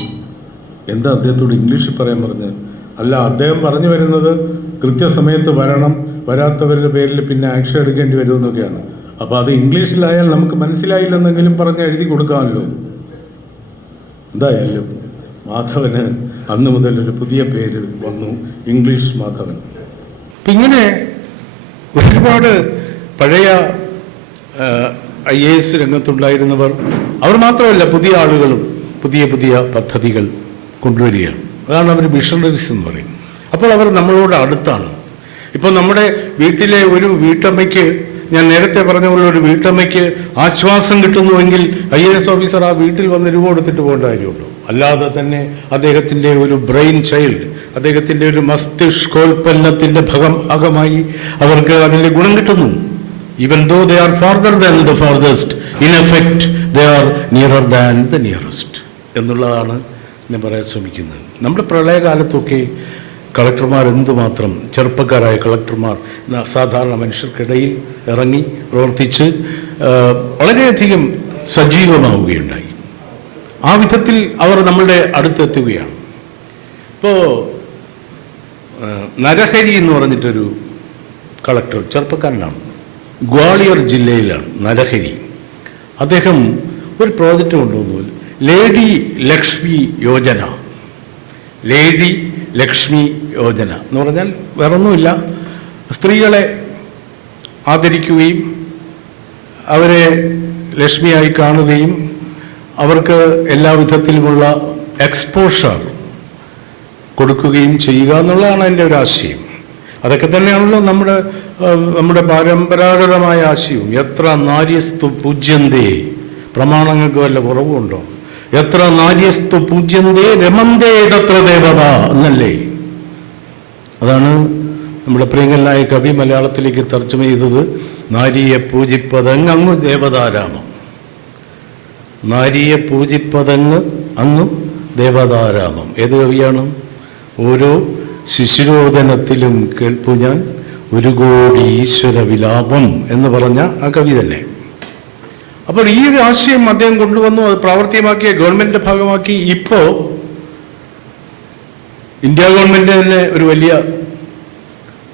എന്താ അദ്ദേഹത്തോട് ഇംഗ്ലീഷിൽ പറയാൻ പറഞ്ഞ്? അല്ല, അദ്ദേഹം പറഞ്ഞു വരുന്നത് കൃത്യസമയത്ത് വരണം, വരാത്തവരുടെ പേരിൽ പിന്നെ ആക്ഷൻ എടുക്കേണ്ടി വരുമെന്നൊക്കെയാണ്. അപ്പോൾ അത് ഇംഗ്ലീഷിലായാൽ നമുക്ക് മനസ്സിലായില്ലെന്നെങ്കിലും പറഞ്ഞ് എഴുതി കൊടുക്കാമല്ലോ. എന്തായാലും മാധവന് അന്ന് മുതൽ ഒരു പുതിയ പേര് വന്നു, ഇംഗ്ലീഷ് മാധവൻ. അപ്പം ഇങ്ങനെ ഒരുപാട് പഴയ IAS രംഗത്തുണ്ടായിരുന്നവർ, അവർ മാത്രമല്ല പുതിയ ആളുകളും പുതിയ പുതിയ പദ്ധതികൾ കൊണ്ടുവരികയാണ്. അതാണ് അവർ മിഷണറീസ് എന്ന് പറയുന്നത്. അപ്പോൾ അവർ നമ്മളോട് അടുത്താണ്. ഇപ്പോൾ നമ്മുടെ വീട്ടിലെ ഒരു വീട്ടമ്മയ്ക്ക്, ഞാൻ നേരത്തെ പറഞ്ഞ പോലെ ഒരു വീട്ടമ്മയ്ക്ക് ആശ്വാസം കിട്ടുന്നുവെങ്കിൽ IAS ഓഫീസർ ആ വീട്ടിൽ വന്ന് രൂപ കൊടുത്തിട്ട് പോകേണ്ട കാര്യമുള്ളൂ. അല്ലാതെ തന്നെ അദ്ദേഹത്തിൻ്റെ ഒരു ബ്രെയിൻ ചൈൽഡ്, അദ്ദേഹത്തിൻ്റെ ഒരു മസ്തിഷ്കോൽപ്പന്നത്തിൻ്റെ ഭാഗമായി അവർക്ക് അതിൻ്റെ ഗുണം കിട്ടുന്നു. Even though they are farther than the farthest, in effect they are nearer than the nearest എന്നുള്ളതാണ് ഞാൻ പറയാൻ ശ്രമിക്കുന്നത്. നമ്മുടെ പ്രളയകാലത്തൊക്കെ കളക്ടർമാർ എന്തുമാത്രം, ചെറുപ്പക്കാരായ കളക്ടർമാർ സാധാരണ മനുഷ്യർക്കിടയിൽ ഇറങ്ങി പ്രവർത്തിച്ച് വളരെയധികം സജീവമാവുകയുണ്ടായി. ആ വിധത്തിൽ അവർ നമ്മളുടെ അടുത്തെത്തുകയാണ്. ഇപ്പോൾ നരഹരി എന്ന് പറഞ്ഞിട്ടൊരു കളക്ടർ, ചെറുപ്പക്കാരനാണ്, ഗ്വാളിയർ ജില്ലയിലാണ് നരഹരി. അദ്ദേഹം ഒരു പ്രോജക്റ്റ് കൊണ്ടുവന്നു, ലേഡി ലക്ഷ്മി യോജന. ലേഡി ലക്ഷ്മി യോജന എന്ന് പറഞ്ഞാൽ വേറൊന്നുമില്ല, സ്ത്രീകളെ ആദരിക്കുകയും അവരെ ലക്ഷ്മിയായി കാണുകയും അവർക്ക് എല്ലാവിധത്തിലുമുള്ള എക്സ്പോഷർ കൊടുക്കുകയും ചെയ്യുക എന്നുള്ളതാണ് എൻ്റെ ഒരു ആശയം. അതൊക്കെ തന്നെയാണല്ലോ നമ്മുടെ പരമ്പരാഗതമായ ആശയവും. എത്ര നാര്യസ്തു പൂജ്യന്തേ, പ്രമാണങ്ങൾക്ക് വല്ല കുറവുണ്ടോ? എത്ര നാര്യസ്തു പൂജ്യന്തേ രമന്തേ തത്ര ദേവത എന്നല്ലേ? അതാണ് നമ്മുടെ പ്രിയങ്കനായ കവി മലയാളത്തിലേക്ക് തർജ്ജമ ചെയ്തത്. നാരിയെ പൂജിപ്പതങ്ങ് അങ്ങ് ദേവതാരാമം. നാരിയെ പൂജിപ്പതങ്ങ് അങ്ങ് ദേവതാരാമം. ഏത് കവിയാണ്? ഓരോ ശിശുരോദനത്തിലും കേൾപ്പു ഞാൻ ഒരു കോടി ഈശ്വര വിലാപം എന്ന് പറഞ്ഞ ആ കവി തന്നെ. അപ്പോൾ ഈ ആശയം അദ്ദേഹം കൊണ്ടുവന്നു, അത് പ്രാവർത്തികമാക്കിയ ഗവൺമെന്റിന്റെ ഭാഗമാക്കി. ഇപ്പോ ഇന്ത്യ ഗവൺമെന്റ് തന്നെ ഒരു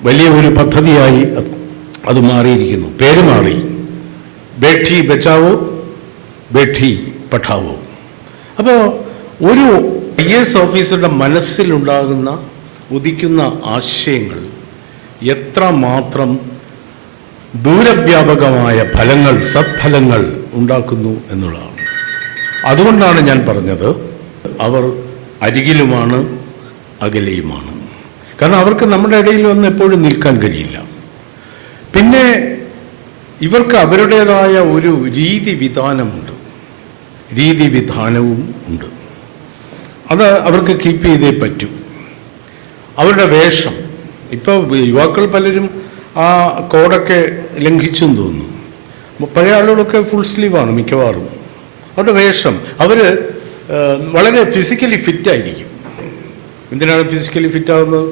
വലിയ ഒരു പദ്ധതിയായി അത് മാറിയിരിക്കുന്നു. പേര് മാറി, ബേഠി ബച്ചാവോ ബേഠി പഠാവോ. അപ്പോൾ ഒരു IAS ഓഫീസറുടെ മനസ്സിലുണ്ടാകുന്ന ഉദിക്കുന്ന ആശയങ്ങൾ എത്രമാത്രം ദൂരവ്യാപകമായ ഫലങ്ങൾ, സത്ഫലങ്ങൾ ഉണ്ടാക്കുന്നു എന്നുള്ളതാണ്. അതുകൊണ്ടാണ് ഞാൻ പറഞ്ഞത് അവർ അരികിലുമാണ് അകലെയുമാണ്. കാരണം അവർക്ക് നമ്മുടെ ഇടയിൽ വന്ന് എപ്പോഴും നിൽക്കാൻ കഴിയില്ല. പിന്നെ ഇവർക്ക് അവരുടേതായ ഒരു രീതിവിധാനവും ഉണ്ട്. അത് അവർക്ക് കീപ്പ് ചെയ്തേ പറ്റൂ. അവരുടെ വേഷം, ഇപ്പോൾ യുവാക്കൾ പലരും ആ കോഡൊക്കെ ലംഘിച്ചെന്ന് തോന്നുന്നു. പഴയ ആളുകളൊക്കെ ഫുൾ സ്ലീവാണ് മിക്കവാറും. അവരുടെ വേഷം, അവർ വളരെ ഫിസിക്കലി ഫിറ്റായിരിക്കും. എന്തിനാണ് ഫിസിക്കലി ഫിറ്റാകുന്നത്?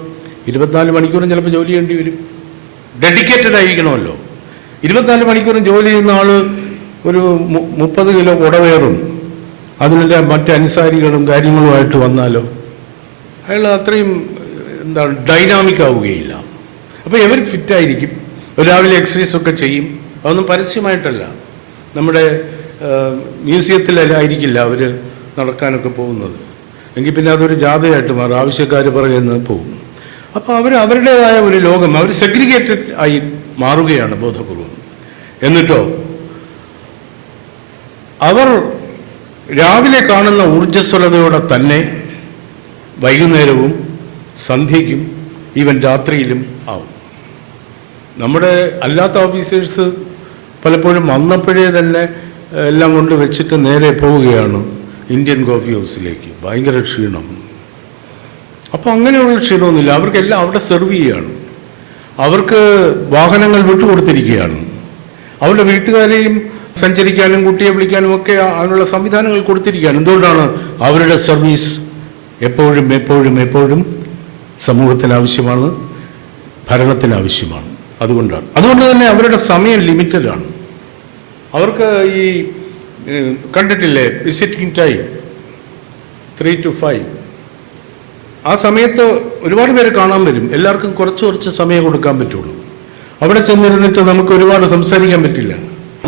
24 മണിക്കൂറും ചിലപ്പോൾ ജോലി ചെയ്യേണ്ടി വരും. ഡെഡിക്കേറ്റഡ് ആയിരിക്കണമല്ലോ. 24 മണിക്കൂറും ജോലി ചെയ്യുന്ന ആൾ ഒരു 30 കിലോ കുടവേറും അതിൻ്റെ മറ്റനുസാരികളും കാര്യങ്ങളുമായിട്ട് വന്നാലോ അയാൾ അത്രയും ഡൈനാമിക് ആവുകയില്ല. അപ്പോൾ ഇവർ ഫിറ്റായിരിക്കും. രാവിലെ എക്സസൈസ് ഒക്കെ ചെയ്യും. അതൊന്നും പരസ്യമായിട്ടല്ല, നമ്മുടെ മ്യൂസിയത്തിലായിരിക്കില്ല അവർ നടക്കാനൊക്കെ പോകുന്നത്. എങ്കിൽ പിന്നെ അതൊരു ജാഥയായിട്ട് മാറും, ആവശ്യക്കാർ പറയുന്നത് പോകും. അപ്പോൾ അവരുടേതായ ഒരു ലോകം, അവർ സെഗ്രിഗേറ്റഡ് ആയി മാറുകയാണ് ബോധപൂർവം. എന്നിട്ടോ അവർ രാവിലെ കാണുന്ന ഊർജ്ജസ്വലതയോടെ തന്നെ വൈകുന്നേരവും സന്ധ്യയ്ക്കും ഈവൻ രാത്രിയിലും ആവും. നമ്മുടെ അല്ലാത്ത ഓഫീസേഴ്സ് പലപ്പോഴും വന്നപ്പോഴേ തന്നെ എല്ലാം കൊണ്ട് വെച്ചിട്ട് നേരെ പോവുകയാണ് ഇന്ത്യൻ കോഫി ഹൗസിലേക്ക്. ഭയങ്കര ക്ഷീണം. അപ്പോൾ അങ്ങനെയുള്ള ക്ഷീണമൊന്നുമില്ല. അവർക്കെല്ലാം അവിടെ സെർവ് ചെയ്യുകയാണ്. അവർക്ക് വാഹനങ്ങൾ വിട്ടുകൊടുത്തിരിക്കുകയാണ്. അവരുടെ വീട്ടുകാരെയും സഞ്ചരിക്കാനും കുട്ടിയെ വിളിക്കാനും ഒക്കെ അതിനുള്ള സംവിധാനങ്ങൾ കൊടുത്തിരിക്കുകയാണ്. എന്തുകൊണ്ടാണ്? അവരുടെ സർവീസ് എപ്പോഴും സമൂഹത്തിന് ആവശ്യമാണ്, ഭരണത്തിന് ആവശ്യമാണ്. അതുകൊണ്ട് തന്നെ അവരുടെ സമയം ലിമിറ്റഡാണ്. അവർക്ക് ഈ കണ്ടിട്ടില്ലേ വിസിറ്റിംഗ് ടൈം 3 to 5. ആ സമയത്ത് ഒരുപാട് പേര് കാണാൻ വരും. എല്ലാവർക്കും കുറച്ച് കുറച്ച് സമയം കൊടുക്കാൻ പറ്റുള്ളൂ. അവിടെ ചെന്നിരുന്നിട്ട് നമുക്ക് ഒരുപാട് സംസാരിക്കാൻ പറ്റില്ല.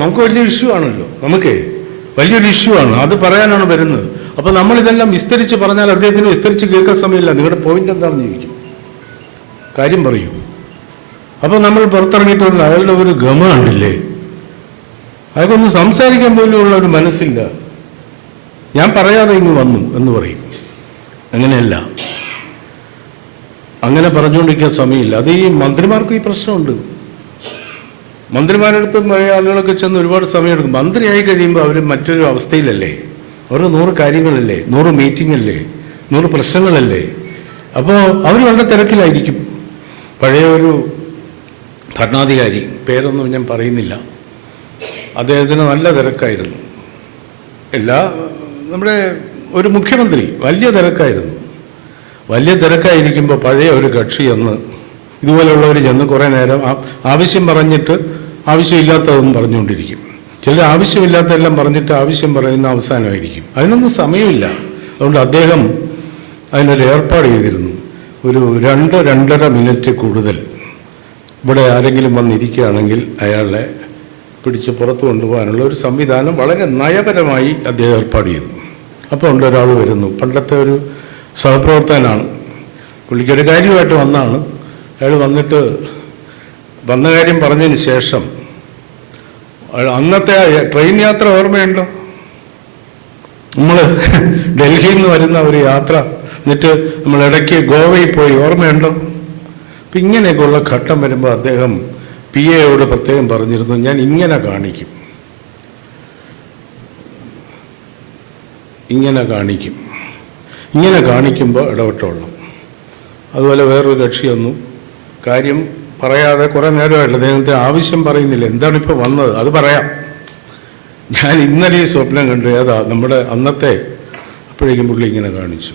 നമുക്ക് വലിയ ഇഷ്യൂ ആണല്ലോ, നമുക്ക് വലിയൊരു ഇഷ്യൂ ആണ്, അത് പറയാനാണ് വരുന്നത്. അപ്പോൾ നമ്മളിതെല്ലാം വിസ്തരിച്ച് പറഞ്ഞാൽ അദ്ദേഹത്തിന് വിസ്തരിച്ച് കേൾക്കാൻ സമയമില്ല. നിങ്ങളുടെ പോയിന്റ് എന്താണെന്ന് ചോദിക്കും, കാര്യം പറയൂ. അപ്പോൾ നമ്മൾ പുറത്തിറങ്ങിയിട്ടുണ്ട്, അയാളുടെ ഒരു ഗമ ഉണ്ടില്ലേ, അയാൾക്കൊന്ന് സംസാരിക്കാൻ പോലും ഉള്ള ഒരു മനസ്സില്ല. ഞാൻ പറയാതെ ഇങ്ങ് വന്നു എന്ന് പറയും. അങ്ങനെയല്ല, അങ്ങനെ പറഞ്ഞുകൊണ്ടിരിക്കാൻ സമയമില്ല. അത് ഈ മന്ത്രിമാർക്കും ഈ പ്രശ്നമുണ്ട്. മന്ത്രിമാരുടെ അടുത്ത് പഴയ ആളുകളൊക്കെ ചെന്ന് ഒരുപാട് സമയമെടുക്കും. മന്ത്രിയായി കഴിയുമ്പോൾ അവർ മറ്റൊരു അവസ്ഥയിലല്ലേ, അവർക്ക് 100 കാര്യങ്ങളല്ലേ, 100 മീറ്റിംഗ് അല്ലേ, 100 പ്രശ്നങ്ങളല്ലേ. അപ്പോൾ അവർ വളരെ തിരക്കിലായിരിക്കും. പഴയ ഒരു ഭരണാധികാരി, പേരൊന്നും ഞാൻ പറയുന്നില്ല, അദ്ദേഹത്തിന് നല്ല തിരക്കായിരുന്നു. നമ്മുടെ ഒരു മുഖ്യമന്ത്രി വലിയ തിരക്കായിരുന്നു. വലിയ തിരക്കായിരിക്കുമ്പോൾ പഴയ ഒരു കക്ഷി എന്ന് ഇതുപോലെയുള്ളവർ ചെന്ന് കുറേ നേരം ആവശ്യം പറഞ്ഞിട്ട് ആവശ്യമില്ലാത്തതും പറഞ്ഞുകൊണ്ടിരിക്കും. ചില ആവശ്യമില്ലാത്തതെല്ലാം പറഞ്ഞിട്ട് ആവശ്യം പറയുന്ന അവസാനമായിരിക്കും. അതിനൊന്നും സമയമില്ല. അതുകൊണ്ട് അദ്ദേഹം അതിനൊരു ഏർപ്പാട് ചെയ്തിരുന്നു. ഒരു 2-2.5 മിനിറ്റ് കൂടുതൽ ഇവിടെ ആരെങ്കിലും വന്നിരിക്കുകയാണെങ്കിൽ അയാളെ പിടിച്ച് പുറത്തു കൊണ്ടുപോകാനുള്ള ഒരു സംവിധാനം വളരെ നയപരമായി അദ്ദേഹം ഏർപ്പാട് ചെയ്തു. അപ്പോൾ ഉണ്ട് ഒരാൾ വരുന്നു, പണ്ടത്തെ ഒരു സഹപ്രവർത്തകനാണ്, പുള്ളിക്കൊരു കാര്യമായിട്ട് വന്നാണ്. അയാൾ വന്നിട്ട് വന്ന കാര്യം പറഞ്ഞതിന് ശേഷം അന്നത്തെ ട്രെയിൻ യാത്ര ഓർമ്മയുണ്ടോ? നമ്മൾ ഡൽഹിയിൽ നിന്ന് വരുന്ന ഒരു യാത്ര, എന്നിട്ട് നമ്മൾ ഇടയ്ക്ക് ഗോവയിൽ പോയി, ഓർമ്മയുണ്ടോ? അപ്പം ഇങ്ങനെയൊക്കെയുള്ള ഘട്ടം വരുമ്പോൾ അദ്ദേഹം PA-യോട് പ്രത്യേകം പറഞ്ഞിരുന്നു, ഞാൻ ഇങ്ങനെ കാണിക്കും, ഇങ്ങനെ കാണിക്കുമ്പോൾ ഇടപെട്ടോളണം. അതുപോലെ വേറൊരു കക്ഷി വന്നു, കാര്യം പറയാതെ കുറേ നേരമായിട്ടില്ല, അദ്ദേഹത്തെ ആവശ്യം പറയുന്നില്ല, എന്താണിപ്പോൾ വന്നത് അത് പറയാം. ഞാൻ ഇന്നലെ ഈ സ്വപ്നം കണ്ടു, ഏതാ നമ്മുടെ അന്നത്തെ, അപ്പോഴേക്കും പുള്ളി ഇങ്ങനെ കാണിച്ചു.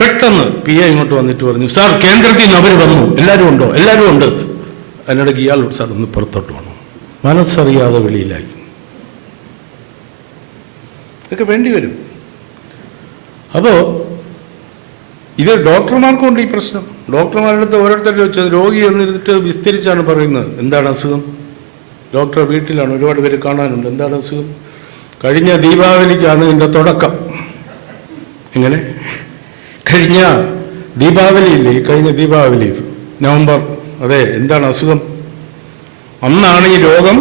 പെട്ടെന്ന് PA ഇങ്ങോട്ട് വന്നിട്ട് പറഞ്ഞു, സാർ കേന്ദ്രത്തിൽ നിന്ന് അവർ വന്നു, എല്ലാവരും ഉണ്ടോ? എല്ലാവരും ഉണ്ട്. അതിനിടയ്ക്ക് ഇയാൾ സാർ ഒന്ന് പുറത്തോട്ട് വന്നു. മനസ്സറിയാതെ വെളിയിലായി. ഇതൊക്കെ വേണ്ടി വരും. അപ്പോൾ ഇത് ഡോക്ടർമാർക്കുണ്ട് ഈ പ്രശ്നം. ഡോക്ടർമാരുടെ അടുത്ത് ഓരോരുത്തരുടെ വെച്ചത് രോഗി എന്നിട്ട് വിസ്തരിച്ചാണ് പറയുന്നത്, എന്താണ് അസുഖം. ഡോക്ടറെ വീട്ടിലാണ്, ഒരുപാട് പേര് കാണാനുണ്ട്, എന്താണ് അസുഖം. കഴിഞ്ഞ ദീപാവലിക്കാണ് ഇതിൻ്റെ തുടക്കം. എങ്ങനെ? കഴിഞ്ഞ ദീപാവലിയില്ലേ, കഴിഞ്ഞ ദീപാവലി നവംബർ, അതെ, എന്താണ് അസുഖം. അന്നാണ് ഈ രോഗം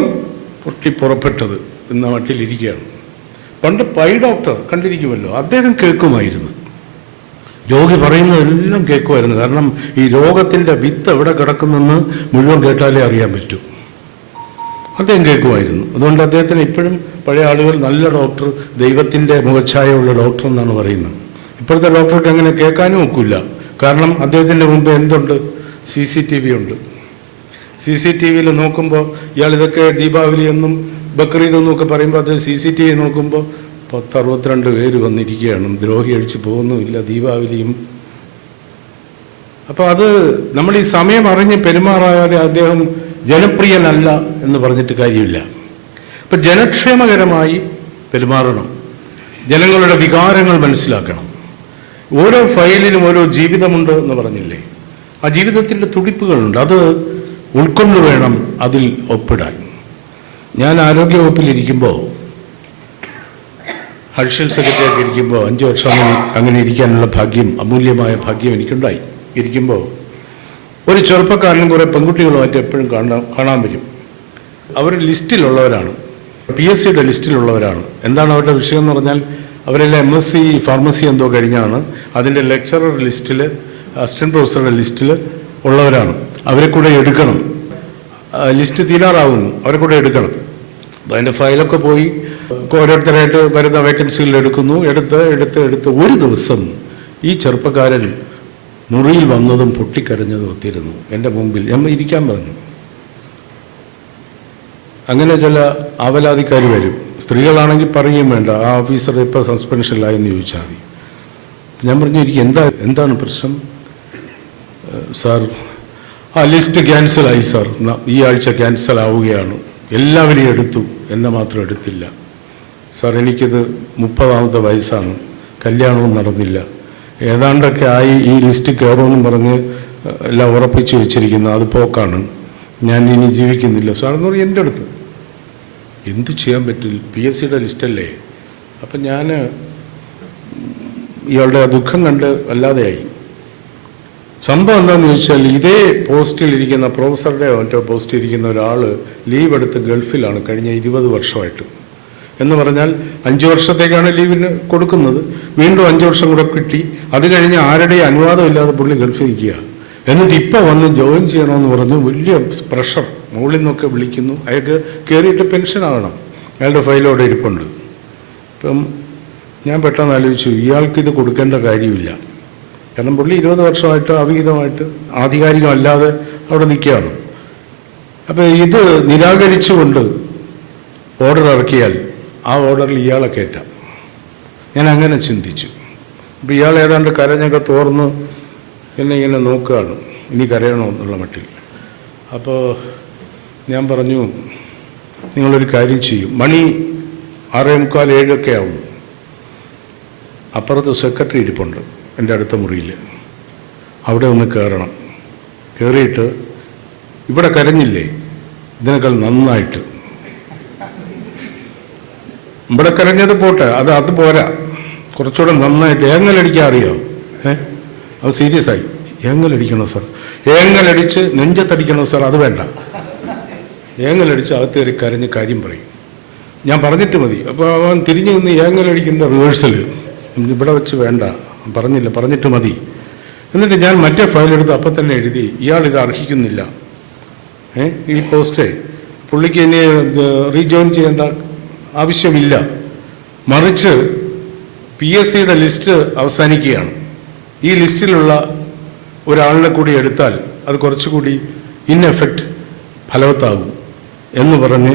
പൊട്ടിപ്പുറപ്പെട്ടത് എന്ന മട്ടിലിരിക്കുകയാണ്. പണ്ട് പൈ ഡോക്ടർ കണ്ടിരിക്കുമല്ലോ, അദ്ദേഹം കേൾക്കുമായിരുന്നു, രോഗി പറയുന്നതെല്ലാം കേൾക്കുമായിരുന്നു. കാരണം ഈ രോഗത്തിൻ്റെ വിത്ത് എവിടെ കിടക്കുന്നെന്ന് മുഴുവൻ കേട്ടാലേ അറിയാൻ പറ്റൂ. അദ്ദേഹം കേൾക്കുമായിരുന്നു. അതുകൊണ്ട് അദ്ദേഹത്തിന് ഇപ്പോഴും പഴയ ആളുകൾ നല്ല ഡോക്ടർ, ദൈവത്തിൻ്റെ മുഖച്ഛായയുള്ള ഡോക്ടർ എന്നാണ് പറയുന്നത്. ഇപ്പോഴത്തെ ഡോക്ടർക്ക് അങ്ങനെ കേൾക്കാനും ഒക്കില്ല. കാരണം അദ്ദേഹത്തിൻ്റെ മുമ്പ് എന്തുണ്ട്? CCTV ഉണ്ട്. CCTVയിൽ നോക്കുമ്പോൾ ഇയാൾ ഇതൊക്കെ ദീപാവലി എന്നും ബക്രീദ് എന്നൊക്കെ പറയുമ്പോൾ അത് CCTV നോക്കുമ്പോൾ 10-62 പേര് വന്നിരിക്കുകയാണ്, ദ്രോഹി അഴിച്ച് പോകുന്നുമില്ല, ദീപാവലിയും. അപ്പോൾ അത് നമ്മൾ ഈ സമയം അറിഞ്ഞ് പെരുമാറാതെ അദ്ദേഹം ജനപ്രിയനല്ല എന്ന് പറഞ്ഞിട്ട് കാര്യമില്ല. അപ്പം ജനക്ഷേമകരമായി പെരുമാറണം, ജനങ്ങളുടെ വികാരങ്ങൾ മനസ്സിലാക്കണം. ഓരോ ഫയലിനും ഓരോ ജീവിതമുണ്ട് എന്ന് പറഞ്ഞില്ലേ, ആ ജീവിതത്തിൻ്റെ തുടിപ്പുകളുണ്ട്, അത് ഉൾക്കൊണ്ട് വേണം അതിൽ ഒപ്പിടാൻ. ഞാൻ ആരോഗ്യവകുപ്പിലിരിക്കുമ്പോൾ, അഡീഷണൽ സെക്രട്ടറിയായിട്ട് ഇരിക്കുമ്പോൾ 5 വർഷം അങ്ങനെ ഇരിക്കാനുള്ള ഭാഗ്യം, അമൂല്യമായ ഭാഗ്യം എനിക്കുണ്ടായി. ഇരിക്കുമ്പോൾ ഒരു ചെറുപ്പക്കാരനും കുറേ പെൺകുട്ടികളുമായിട്ട് എപ്പോഴും കാണാൻ വരും. അവർ ലിസ്റ്റിലുള്ളവരാണ്, PSCയുടെ ലിസ്റ്റിലുള്ളവരാണ്. എന്താണ് അവരുടെ വിഷയം എന്ന് പറഞ്ഞാൽ, അവരെല്ലാം MSc ഫാർമസി എന്തോ കഴിഞ്ഞാണ്. അതിൻ്റെ ലെക്ചറർ ലിസ്റ്റിൽ, അസിസ്റ്റൻറ്റ് പ്രൊഫസറുടെ ലിസ്റ്റിൽ ഉള്ളവരാണ്. അവരെ കൂടെ എടുക്കണം. ലിസ്റ്റ് തീരാറാവുന്നു, അവരെ കൂടെ എടുക്കണം. അപ്പോൾ അതിൻ്റെ ഫയലൊക്കെ പോയി ഓരോരുത്തരായിട്ട് വരുന്ന വേക്കൻസികൾ എടുക്കുന്നു. എടുത്ത് ഒരു ദിവസം ഈ ചെറുപ്പക്കാരൻ മുറിയിൽ വന്നതും പൊട്ടിക്കരഞ്ഞതും ഒത്തിരുന്നു എൻ്റെ മുമ്പിൽ. ഞാൻ ഇരിക്കാൻ പറഞ്ഞു. അങ്ങനെ ചില ആവലാതിക്കാർ വരും. സ്ത്രീകളാണെങ്കിൽ പറയുകയും വേണ്ട, ആ ഓഫീസർ ഇപ്പോൾ സസ്പെൻഷനിലായെന്ന് ചോദിച്ചാൽ മതി. ഞാൻ പറഞ്ഞു, എനിക്ക് എന്താണ് പ്രശ്നം സാർ? ആ ലിസ്റ്റ് ക്യാൻസലായി സാർ, ഈ ആഴ്ച ക്യാൻസൽ ആവുകയാണ്. എല്ലാവരെയും എടുത്തു, എന്നെ മാത്രം എടുത്തില്ല സാർ. എനിക്കിത് 30ാമത്തെ വയസ്സാണ്, കല്യാണവും നടന്നില്ല, ഏതാണ്ടൊക്കെ ആയി ഈ ലിസ്റ്റ് കയറുമെന്നും പറഞ്ഞ് എല്ലാം ഉറപ്പിച്ച് വെച്ചിരിക്കുന്നു. അത് പോക്കാണ്, ഞാൻ ഇനി ജീവിക്കുന്നില്ല സാറെന്ന് പറയും എൻ്റെ അടുത്ത്. എന്തു ചെയ്യാൻ പറ്റില്ല, PSCയുടെ ലിസ്റ്റല്ലേ. അപ്പം ഞാൻ ഇയാളുടെ ദുഃഖം കണ്ട് അല്ലാതെയായി. സംഭവം എന്താണെന്ന് ചോദിച്ചാൽ, ഇതേ പോസ്റ്റിലിരിക്കുന്ന പ്രൊഫസറുടെ മറ്റോ പോസ്റ്റിലിരിക്കുന്ന ഒരാൾ ലീവ് എടുത്ത് ഗൾഫിലാണ് കഴിഞ്ഞ 20 വർഷമായിട്ട്. എന്ന് പറഞ്ഞാൽ 5 വർഷത്തേക്കാണ് ലീവിന് കൊടുക്കുന്നത്. വീണ്ടും 5 വർഷം കൂടെ കിട്ടി. അത് കഴിഞ്ഞ് ആരുടെയും അനുവാദമില്ലാതെ പുള്ളി ഗൾഫിൽ നിൽക്കുക. എന്നിട്ട് ഇപ്പോൾ വന്ന് ജോയിൻ ചെയ്യണമെന്ന് പറഞ്ഞു. വലിയ പ്രഷർ, മുകളിൽ നിന്നൊക്കെ വിളിക്കുന്നു. അയാൾക്ക് കയറിയിട്ട് പെൻഷനാകണം. അയാളുടെ ഫയലോടെ ഇരിപ്പുണ്ട്. ഇപ്പം ഞാൻ പെട്ടെന്ന് ആലോചിച്ചു, ഇയാൾക്കിത് കൊടുക്കേണ്ട കാര്യമില്ല. കാരണം പുള്ളി 20 വർഷമായിട്ട് അവിഹിതമായിട്ട് ആധികാരികമല്ലാതെ അവിടെ നിൽക്കുകയാണ്. അപ്പോൾ ഇത് നിരാകരിച്ചുകൊണ്ട് ഓർഡർ ഇറക്കിയാൽ ആ ഓർഡറിൽ ഇയാളെ കയറ്റാം. ഞാൻ അങ്ങനെ ചിന്തിച്ചു. അപ്പോൾ ഇയാൾ ഏതാണ്ട് കരഞ്ഞൊക്കെ തോർന്ന് എന്നെ ഇങ്ങനെ നോക്കുകയാണ്, ഇനി കരയണോ എന്നുള്ള മട്ടിൽ. അപ്പോൾ ഞാൻ പറഞ്ഞു, നിങ്ങളൊരു കാര്യം ചെയ്യും, മണി 6:45, 7 ആവും. അപ്പുറത്ത് സെക്രട്ടറി ഇരിപ്പുണ്ട് എൻ്റെ അടുത്ത മുറിയിൽ. അവിടെ ഒന്ന് കയറണം. കയറിയിട്ട് ഇവിടെ കരഞ്ഞില്ലേ, ഇതിനേക്കാൾ നന്നായിട്ട് ഇവിടെ കരഞ്ഞത് പോട്ടെ, അത് പോരാ, കുറച്ചുകൂടെ നന്നായിട്ട് ഏങ്ങലടിക്കാൻ അറിയോ? അത് സീരിയസ് ആയി. ഏങ്ങലടിക്കണോ സാർ? ഏങ്ങലടിച്ച് നെഞ്ചത്തടിക്കണോ സാർ? അത് വേണ്ട. ഏങ്ങലടിച്ച് അകത്ത് കയറി കരഞ്ഞ് കാര്യം പറയും. ഞാൻ പറഞ്ഞിട്ട് മതി. അപ്പോൾ അവൻ തിരിഞ്ഞു നിന്ന് ഏങ്ങലടിക്കുന്ന റിവേഴ്സൽ ഇവിടെ വെച്ച് വേണ്ട, പറഞ്ഞിട്ട് മതി. എന്നിട്ട് ഞാൻ മറ്റേ ഫയലെടുത്ത് അപ്പം തന്നെ എഴുതി, ഇയാളിത് അർഹിക്കുന്നില്ല. ഈ പോസ്റ്റേ പുള്ളിക്ക് ഇനി റീജോയിൻ ചെയ്യേണ്ട ആവശ്യമില്ല. മറിച്ച് PSCയുടെ ലിസ്റ്റ് അവസാനിക്കുകയാണ്. ഈ ലിസ്റ്റിലുള്ള ഒരാളിനെ കൂടി എടുത്താൽ അത് കുറച്ചുകൂടി ഇൻ എഫക്റ്റ് ഫലവത്താകും എന്ന് പറഞ്ഞ്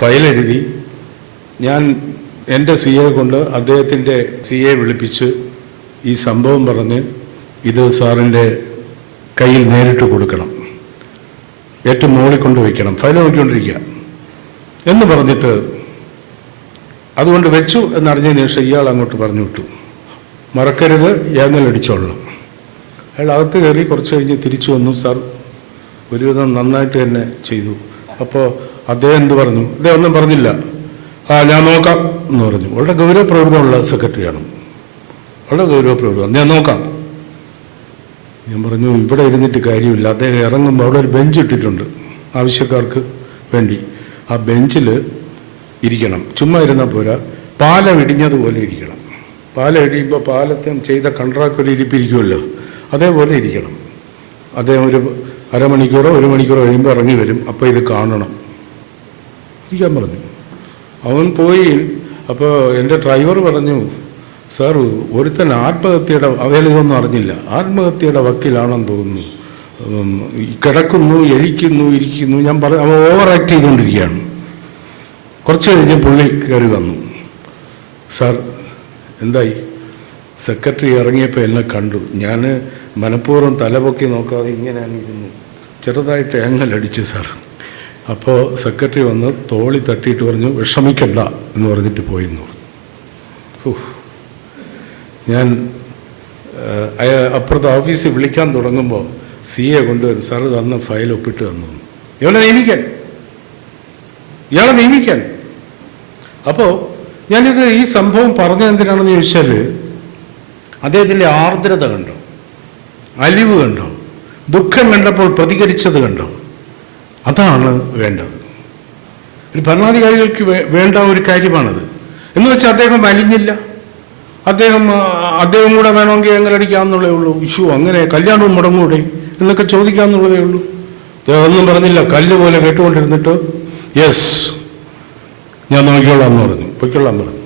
ഫയലെഴുതി. ഞാൻ എൻ്റെ CA കൊണ്ട് അദ്ദേഹത്തിൻ്റെ CA വിളിപ്പിച്ച് ഈ സംഭവം പറഞ്ഞ്, ഇത് സാറിൻ്റെ കയ്യിൽ നേരിട്ട് കൊടുക്കണം, ഏറ്റവും മുകളിൽ കൊണ്ട് വയ്ക്കണം, ഫയൽ നോക്കിക്കൊണ്ടിരിക്കുക എന്ന് പറഞ്ഞിട്ട് അതുകൊണ്ട് വെച്ചു എന്നറിഞ്ഞതിന് ശേഷം ഇയാൾ അങ്ങോട്ട് പറഞ്ഞു വിട്ടു, മറക്കരുത്, ഏങ്ങലടിച്ചോളണം. അയാൾ അകത്ത് കയറി കുറച്ച് കഴിഞ്ഞ് തിരിച്ചു വന്നു. സാർ ഒരുവിധം നന്നായിട്ട് തന്നെ ചെയ്തു. അപ്പോൾ അദ്ദേഹം എന്ത് പറഞ്ഞു? അദ്ദേഹം ഒന്നും പറഞ്ഞില്ല. ഞാൻ നോക്കാം എന്ന് പറഞ്ഞു. വളരെ ഗൗരവപ്രവൃത്തമുള്ള സെക്രട്ടറിയാണ്, വളരെ ഗൗരവപ്രവൃത്തം. ഞാൻ നോക്കാം. ഞാൻ പറഞ്ഞു, ഇവിടെ ഇരുന്നിട്ട് കാര്യമില്ല. അദ്ദേഹം ഇറങ്ങുമ്പോൾ അവിടെ ഒരു ബെഞ്ച് ഇട്ടിട്ടുണ്ട് ആവശ്യക്കാർക്ക് വേണ്ടി. ആ ബെഞ്ചിൽ ഇരിക്കണം. ചുമ്മാ ഇരുന്നാൽ പോരാ, പാലം ഇടിഞ്ഞതുപോലെ ഇരിക്കണം. പാലം ഇടിയുമ്പോൾ പാലത്തെ ചെയ്ത കൺട്രാക്ടർ ഒരു ഇരിപ്പിരിക്കുമല്ലോ, അതേപോലെ ഇരിക്കണം. അദ്ദേഹം ഒരു അരമണിക്കൂറോ 1 മണിക്കൂറോ കഴിയുമ്പോൾ ഇറങ്ങി വരും. അപ്പോൾ ഇത് കാണണം. ഇരിക്കാൻ പറഞ്ഞു. അവൻ പോയി. അപ്പോൾ എൻ്റെ ഡ്രൈവർ പറഞ്ഞു, സാർ ഒരുത്തൻ ആത്മഹത്യയുടെ, അവയിതൊന്നും അറിഞ്ഞില്ല, ആത്മഹത്യയുടെ വക്കീലാണെന്ന് തോന്നുന്നു, കിടക്കുന്നു, എഴിക്കുന്നു, ഇരിക്കുന്നു. ഞാൻ പറഞ്ഞു, അവൻ ഓവർ ആക്ട് ചെയ്തുകൊണ്ടിരിക്കുകയാണ്. കുറച്ച് കഴിഞ്ഞ് പുള്ളി കയറി വന്നു. സാർ എന്തായി? സെക്രട്ടറി ഇറങ്ങിയപ്പോൾ എന്നെ കണ്ടു. ഞാൻ മനഃപൂർവ്വം തലപൊക്കി നോക്കാതെ ഇങ്ങനെ ഇരുന്നു, ചെറുതായിട്ട് ഏങ്ങലടിച്ചു സാർ. അപ്പോൾ സെക്രട്ടറി വന്ന് തോളി തട്ടിയിട്ട് പറഞ്ഞു, വിഷമിക്കണ്ട എന്ന് പറഞ്ഞിട്ട് പോയെന്ന് പറഞ്ഞു. ഞാൻ അപ്പുറത്തെ ഓഫീസിൽ വിളിക്കാൻ തുടങ്ങുമ്പോൾ CA കൊണ്ടുവരും, സാർ തന്ന ഫയൽ ഒപ്പിട്ട് തന്നു, ഇയാളെ നിയമിക്കാൻ. അപ്പോൾ ഞാനിത് ഈ സംഭവം പറഞ്ഞത് എന്തിനാണെന്ന് ചോദിച്ചാൽ, അദ്ദേഹത്തിൻ്റെ ആർദ്രത കണ്ടോ, അലിവ് കണ്ടോ, ദുഃഖം കണ്ടപ്പോൾ പ്രതികരിച്ചത് കണ്ടോ? അതാണ് വേണ്ടത്. ഒരു ഭരണാധികാരികൾക്ക് വേണ്ട ഒരു കാര്യമാണത്. എന്ന് വെച്ചാൽ അദ്ദേഹം അലിഞ്ഞില്ല. അദ്ദേഹം കൂടെ വേണമെങ്കിൽ എങ്ങനടിക്കാമെന്നുള്ളതേ ഉള്ളൂ. അങ്ങനെ കല്യാണവും മുടങ്ങൂടെ എന്നൊക്കെ ചോദിക്കാമെന്നുള്ളതേ ഉള്ളൂ. അദ്ദേഹം ഒന്നും പറഞ്ഞില്ല. കല്ല് പോലെ കേട്ടുകൊണ്ടിരുന്നിട്ട് യെസ് ഞാൻ നോക്കിക്കൊള്ളാം എന്ന് പറഞ്ഞു, പൊയ്ക്കൊള്ളാൻ പറഞ്ഞു.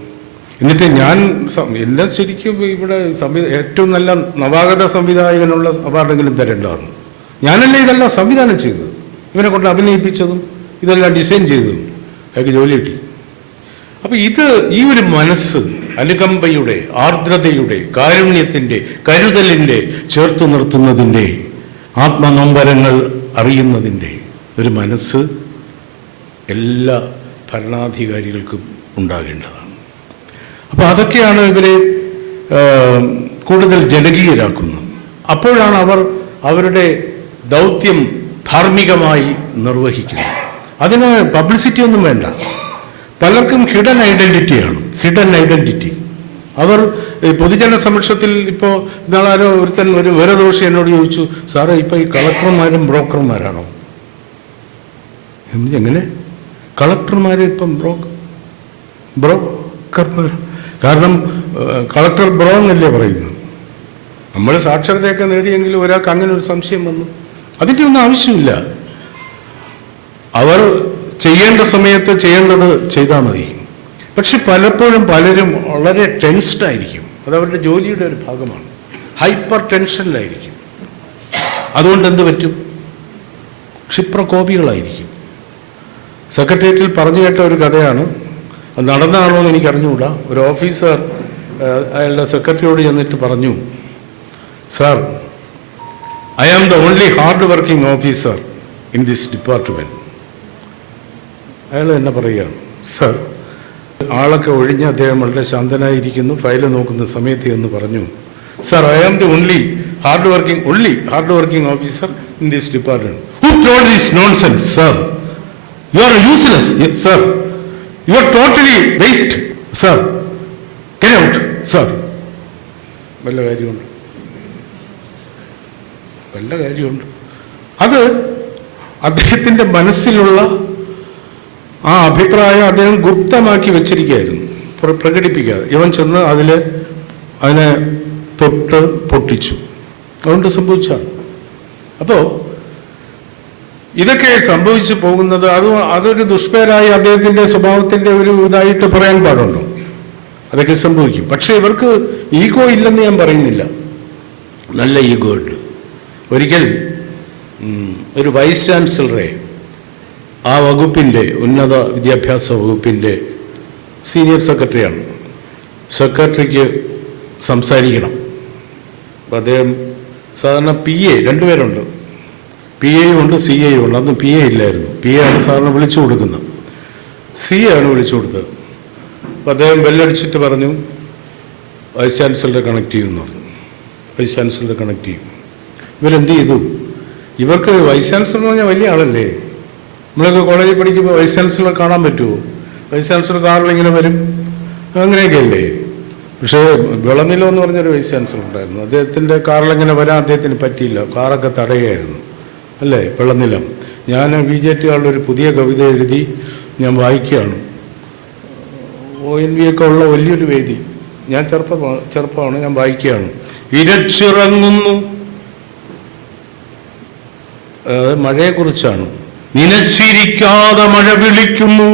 എന്നിട്ട് ഞാൻ എന്നെ ശരിക്കും ഇവിടെ ഏറ്റവും നല്ല നവാഗത സംവിധായകനുള്ള അവാർഡെങ്കിലും തരേണ്ടതാണ്. ഞാനല്ലേ ഇതെല്ലാം സംവിധാനം ചെയ്തത്, ഇവനെ കൊണ്ട് അഭിനയിപ്പിച്ചതും ഇതെല്ലാം ഡിസൈൻ ചെയ്തതും. അയാൾക്ക് ജോലി കിട്ടി. അപ്പം ഈ ഒരു മനസ്സ് അനുകമ്പയുടെ, ആർദ്രതയുടെ, കാരുണ്യത്തിൻ്റെ, കരുതലിൻ്റെ, ചേർത്തു നിർത്തുന്നതിൻ്റെ, ആത്മനൊമ്പരങ്ങൾ അറിയുന്നതിൻ്റെ ഒരു മനസ്സ് എല്ലാ ഭരണാധികാരികൾക്കും ഉണ്ടാകേണ്ടതാണ്. അപ്പോൾ അതൊക്കെയാണ് ഇവരെ കൂടുതൽ ജനകീയരാക്കുന്നത്. അപ്പോഴാണ് അവർ അവരുടെ ദൗത്യം ധാർമ്മികമായി നിർവഹിക്കുന്നത്. അതിന് പബ്ലിസിറ്റി ഒന്നും വേണ്ട. പലർക്കും ഹിഡൻ ഐഡന്റിറ്റി. അവർ പൊതുജന സമക്ഷത്തിൽ ഇപ്പോൾ ഇന്നാളാരോ ഒരു വരദോഷി എന്നോട് ചോദിച്ചു, സാറേ ഇപ്പോൾ ഈ കളക്ടർമാരും ബ്രോക്കർമാരാണോ? എങ്ങനെ കളക്ടർമാർ ഇപ്പം ബ്രോക്കർമാർ? കാരണം കളക്ടർ ബ്രോ എന്നല്ലേ പറയുന്നത്. നമ്മൾ സാക്ഷരതയൊക്കെ നേടിയെങ്കിലും ഒരാൾക്ക് അങ്ങനെ ഒരു സംശയം വന്നു. അതിൻ്റെ ഒന്നും ആവശ്യമില്ല. അവർ ചെയ്യേണ്ട സമയത്ത് ചെയ്യേണ്ടത് ചെയ്താൽ മതി. പക്ഷെ പലപ്പോഴും പലരും വളരെ ടെൻസ്ഡ് ആയിരിക്കും. അത് അവരുടെ ജോലിയുടെ ഒരു ഭാഗമാണ്. ഹൈപ്പർ ടെൻഷനിലായിരിക്കും. അതുകൊണ്ട് എന്ത് പറ്റും? ക്ഷിപ്രകോപികളായിരിക്കും. സെക്രട്ടേറിയറ്റിൽ പറഞ്ഞു കേട്ട ഒരു കഥയാണ്. അത് നടന്നതാണോ എന്ന് എനിക്കറിഞ്ഞുകൂടാ. ഒരു ഓഫീസർ അയാളുടെ സെക്രട്ടറിയോട് ചെന്നിട്ട് പറഞ്ഞു, sir, I am the only hard working officer in this department. അയാൾ എന്നെ പറയുകയാണ്, സാർ, ആളൊക്കെ ഒഴിഞ്ഞ് അദ്ദേഹം വളരെ ശാന്തനായിരിക്കുന്നു. ഫയൽ നോക്കുന്ന സമയത്ത് എന്ന് പറഞ്ഞു, sir, I am the only hard working officer in this department. Who told this nonsense, sir? You are useless, sir. You are totally waste, sir. Get out, sir. വല്ല കാര്യമുണ്ട്. അത് അദ്ദേഹത്തിൻ്റെ മനസ്സിലുള്ള ആ അഭിപ്രായം അദ്ദേഹം ഗുപ്തമാക്കി വെച്ചിരിക്കുകയായിരുന്നു, പ്രകടിപ്പിക്കാതെ. ഇവൻ ചെന്ന് അതിനെ തൊട്ട് പൊട്ടിച്ചു. അതുകൊണ്ട് സംഭവിച്ചാണ്. അപ്പോൾ ഇതൊക്കെ സംഭവിച്ചു പോകുന്നത് അതൊരു ദുഷ്പേരായി അദ്ദേഹത്തിൻ്റെ സ്വഭാവത്തിൻ്റെ ഒരു ഇതായിട്ട് പറയാൻ പാടുണ്ടോ? അതൊക്കെ സംഭവിക്കും. പക്ഷേ ഇവർക്ക് ഈഗോ ഇല്ലെന്ന് ഞാൻ പറയുന്നില്ല. നല്ല ഈഗോ ഉണ്ട്. ഒരിക്കൽ ഒരു വൈസ് ചാൻസലറെ, ആ വകുപ്പിൻ്റെ, ഉന്നത വിദ്യാഭ്യാസ വകുപ്പിൻ്റെ സീനിയർ സെക്രട്ടറിയാണ്, സെക്രട്ടറിക്ക് സംസാരിക്കണം. അപ്പം അദ്ദേഹം സാധാരണ PA, രണ്ടുപേരുണ്ട്, PAയും ഉണ്ട് CAയും ഉണ്ട്. അന്ന് PA ഇല്ലായിരുന്നു. PA ആണ് സാധാരണ വിളിച്ചു കൊടുക്കുന്നത്. CA ആണ് വിളിച്ചു കൊടുത്തത്. അപ്പം അദ്ദേഹം ബെല്ലടിച്ചിട്ട് പറഞ്ഞു, വൈസ് ചാൻസലറെ കണക്ട് ചെയ്യുമെന്ന് പറഞ്ഞു. വൈസ് ചാൻസലറെ കണക്ട് ചെയ്യും. ഇവരെന്ത് ചെയ്തു? ഇവർക്ക് വൈസ് ചാൻസലർ എന്ന് പറഞ്ഞാൽ വലിയ ആളല്ലേ. നമ്മളൊക്കെ കോളേജിൽ പഠിക്കുമ്പോൾ വൈസ് ചാൻസലർ കാണാൻ പറ്റുമോ? വൈസ് ചാൻസലർ കാറിലിങ്ങനെ വരും, അങ്ങനെയൊക്കെ അല്ലേ. പക്ഷേ വിളനിലം എന്ന് പറഞ്ഞൊരു വൈസ് ചാൻസലർ ഉണ്ടായിരുന്നു. അദ്ദേഹത്തിൻ്റെ കാറിലിങ്ങനെ വരാൻ അദ്ദേഹത്തിന് പറ്റിയില്ല. കാറൊക്കെ തടയുകയായിരുന്നു, അല്ലേ? വിളനിലം. ഞാൻ BJT ആളുടെ ഒരു പുതിയ കവിത എഴുതി ഞാൻ വായിക്കുകയാണ്. ONV ഒക്കെ ഉള്ള വലിയൊരു വേദി. ഞാൻ ചെറുപ്പമാണ്, ഞാൻ വായിക്കുകയാണ്. ഇരച്ചിറങ്ങുന്നു, മഴയെക്കുറിച്ചാണ്. നിനച്ചിരിക്കാതെ മഴ വിളിക്കുന്നു,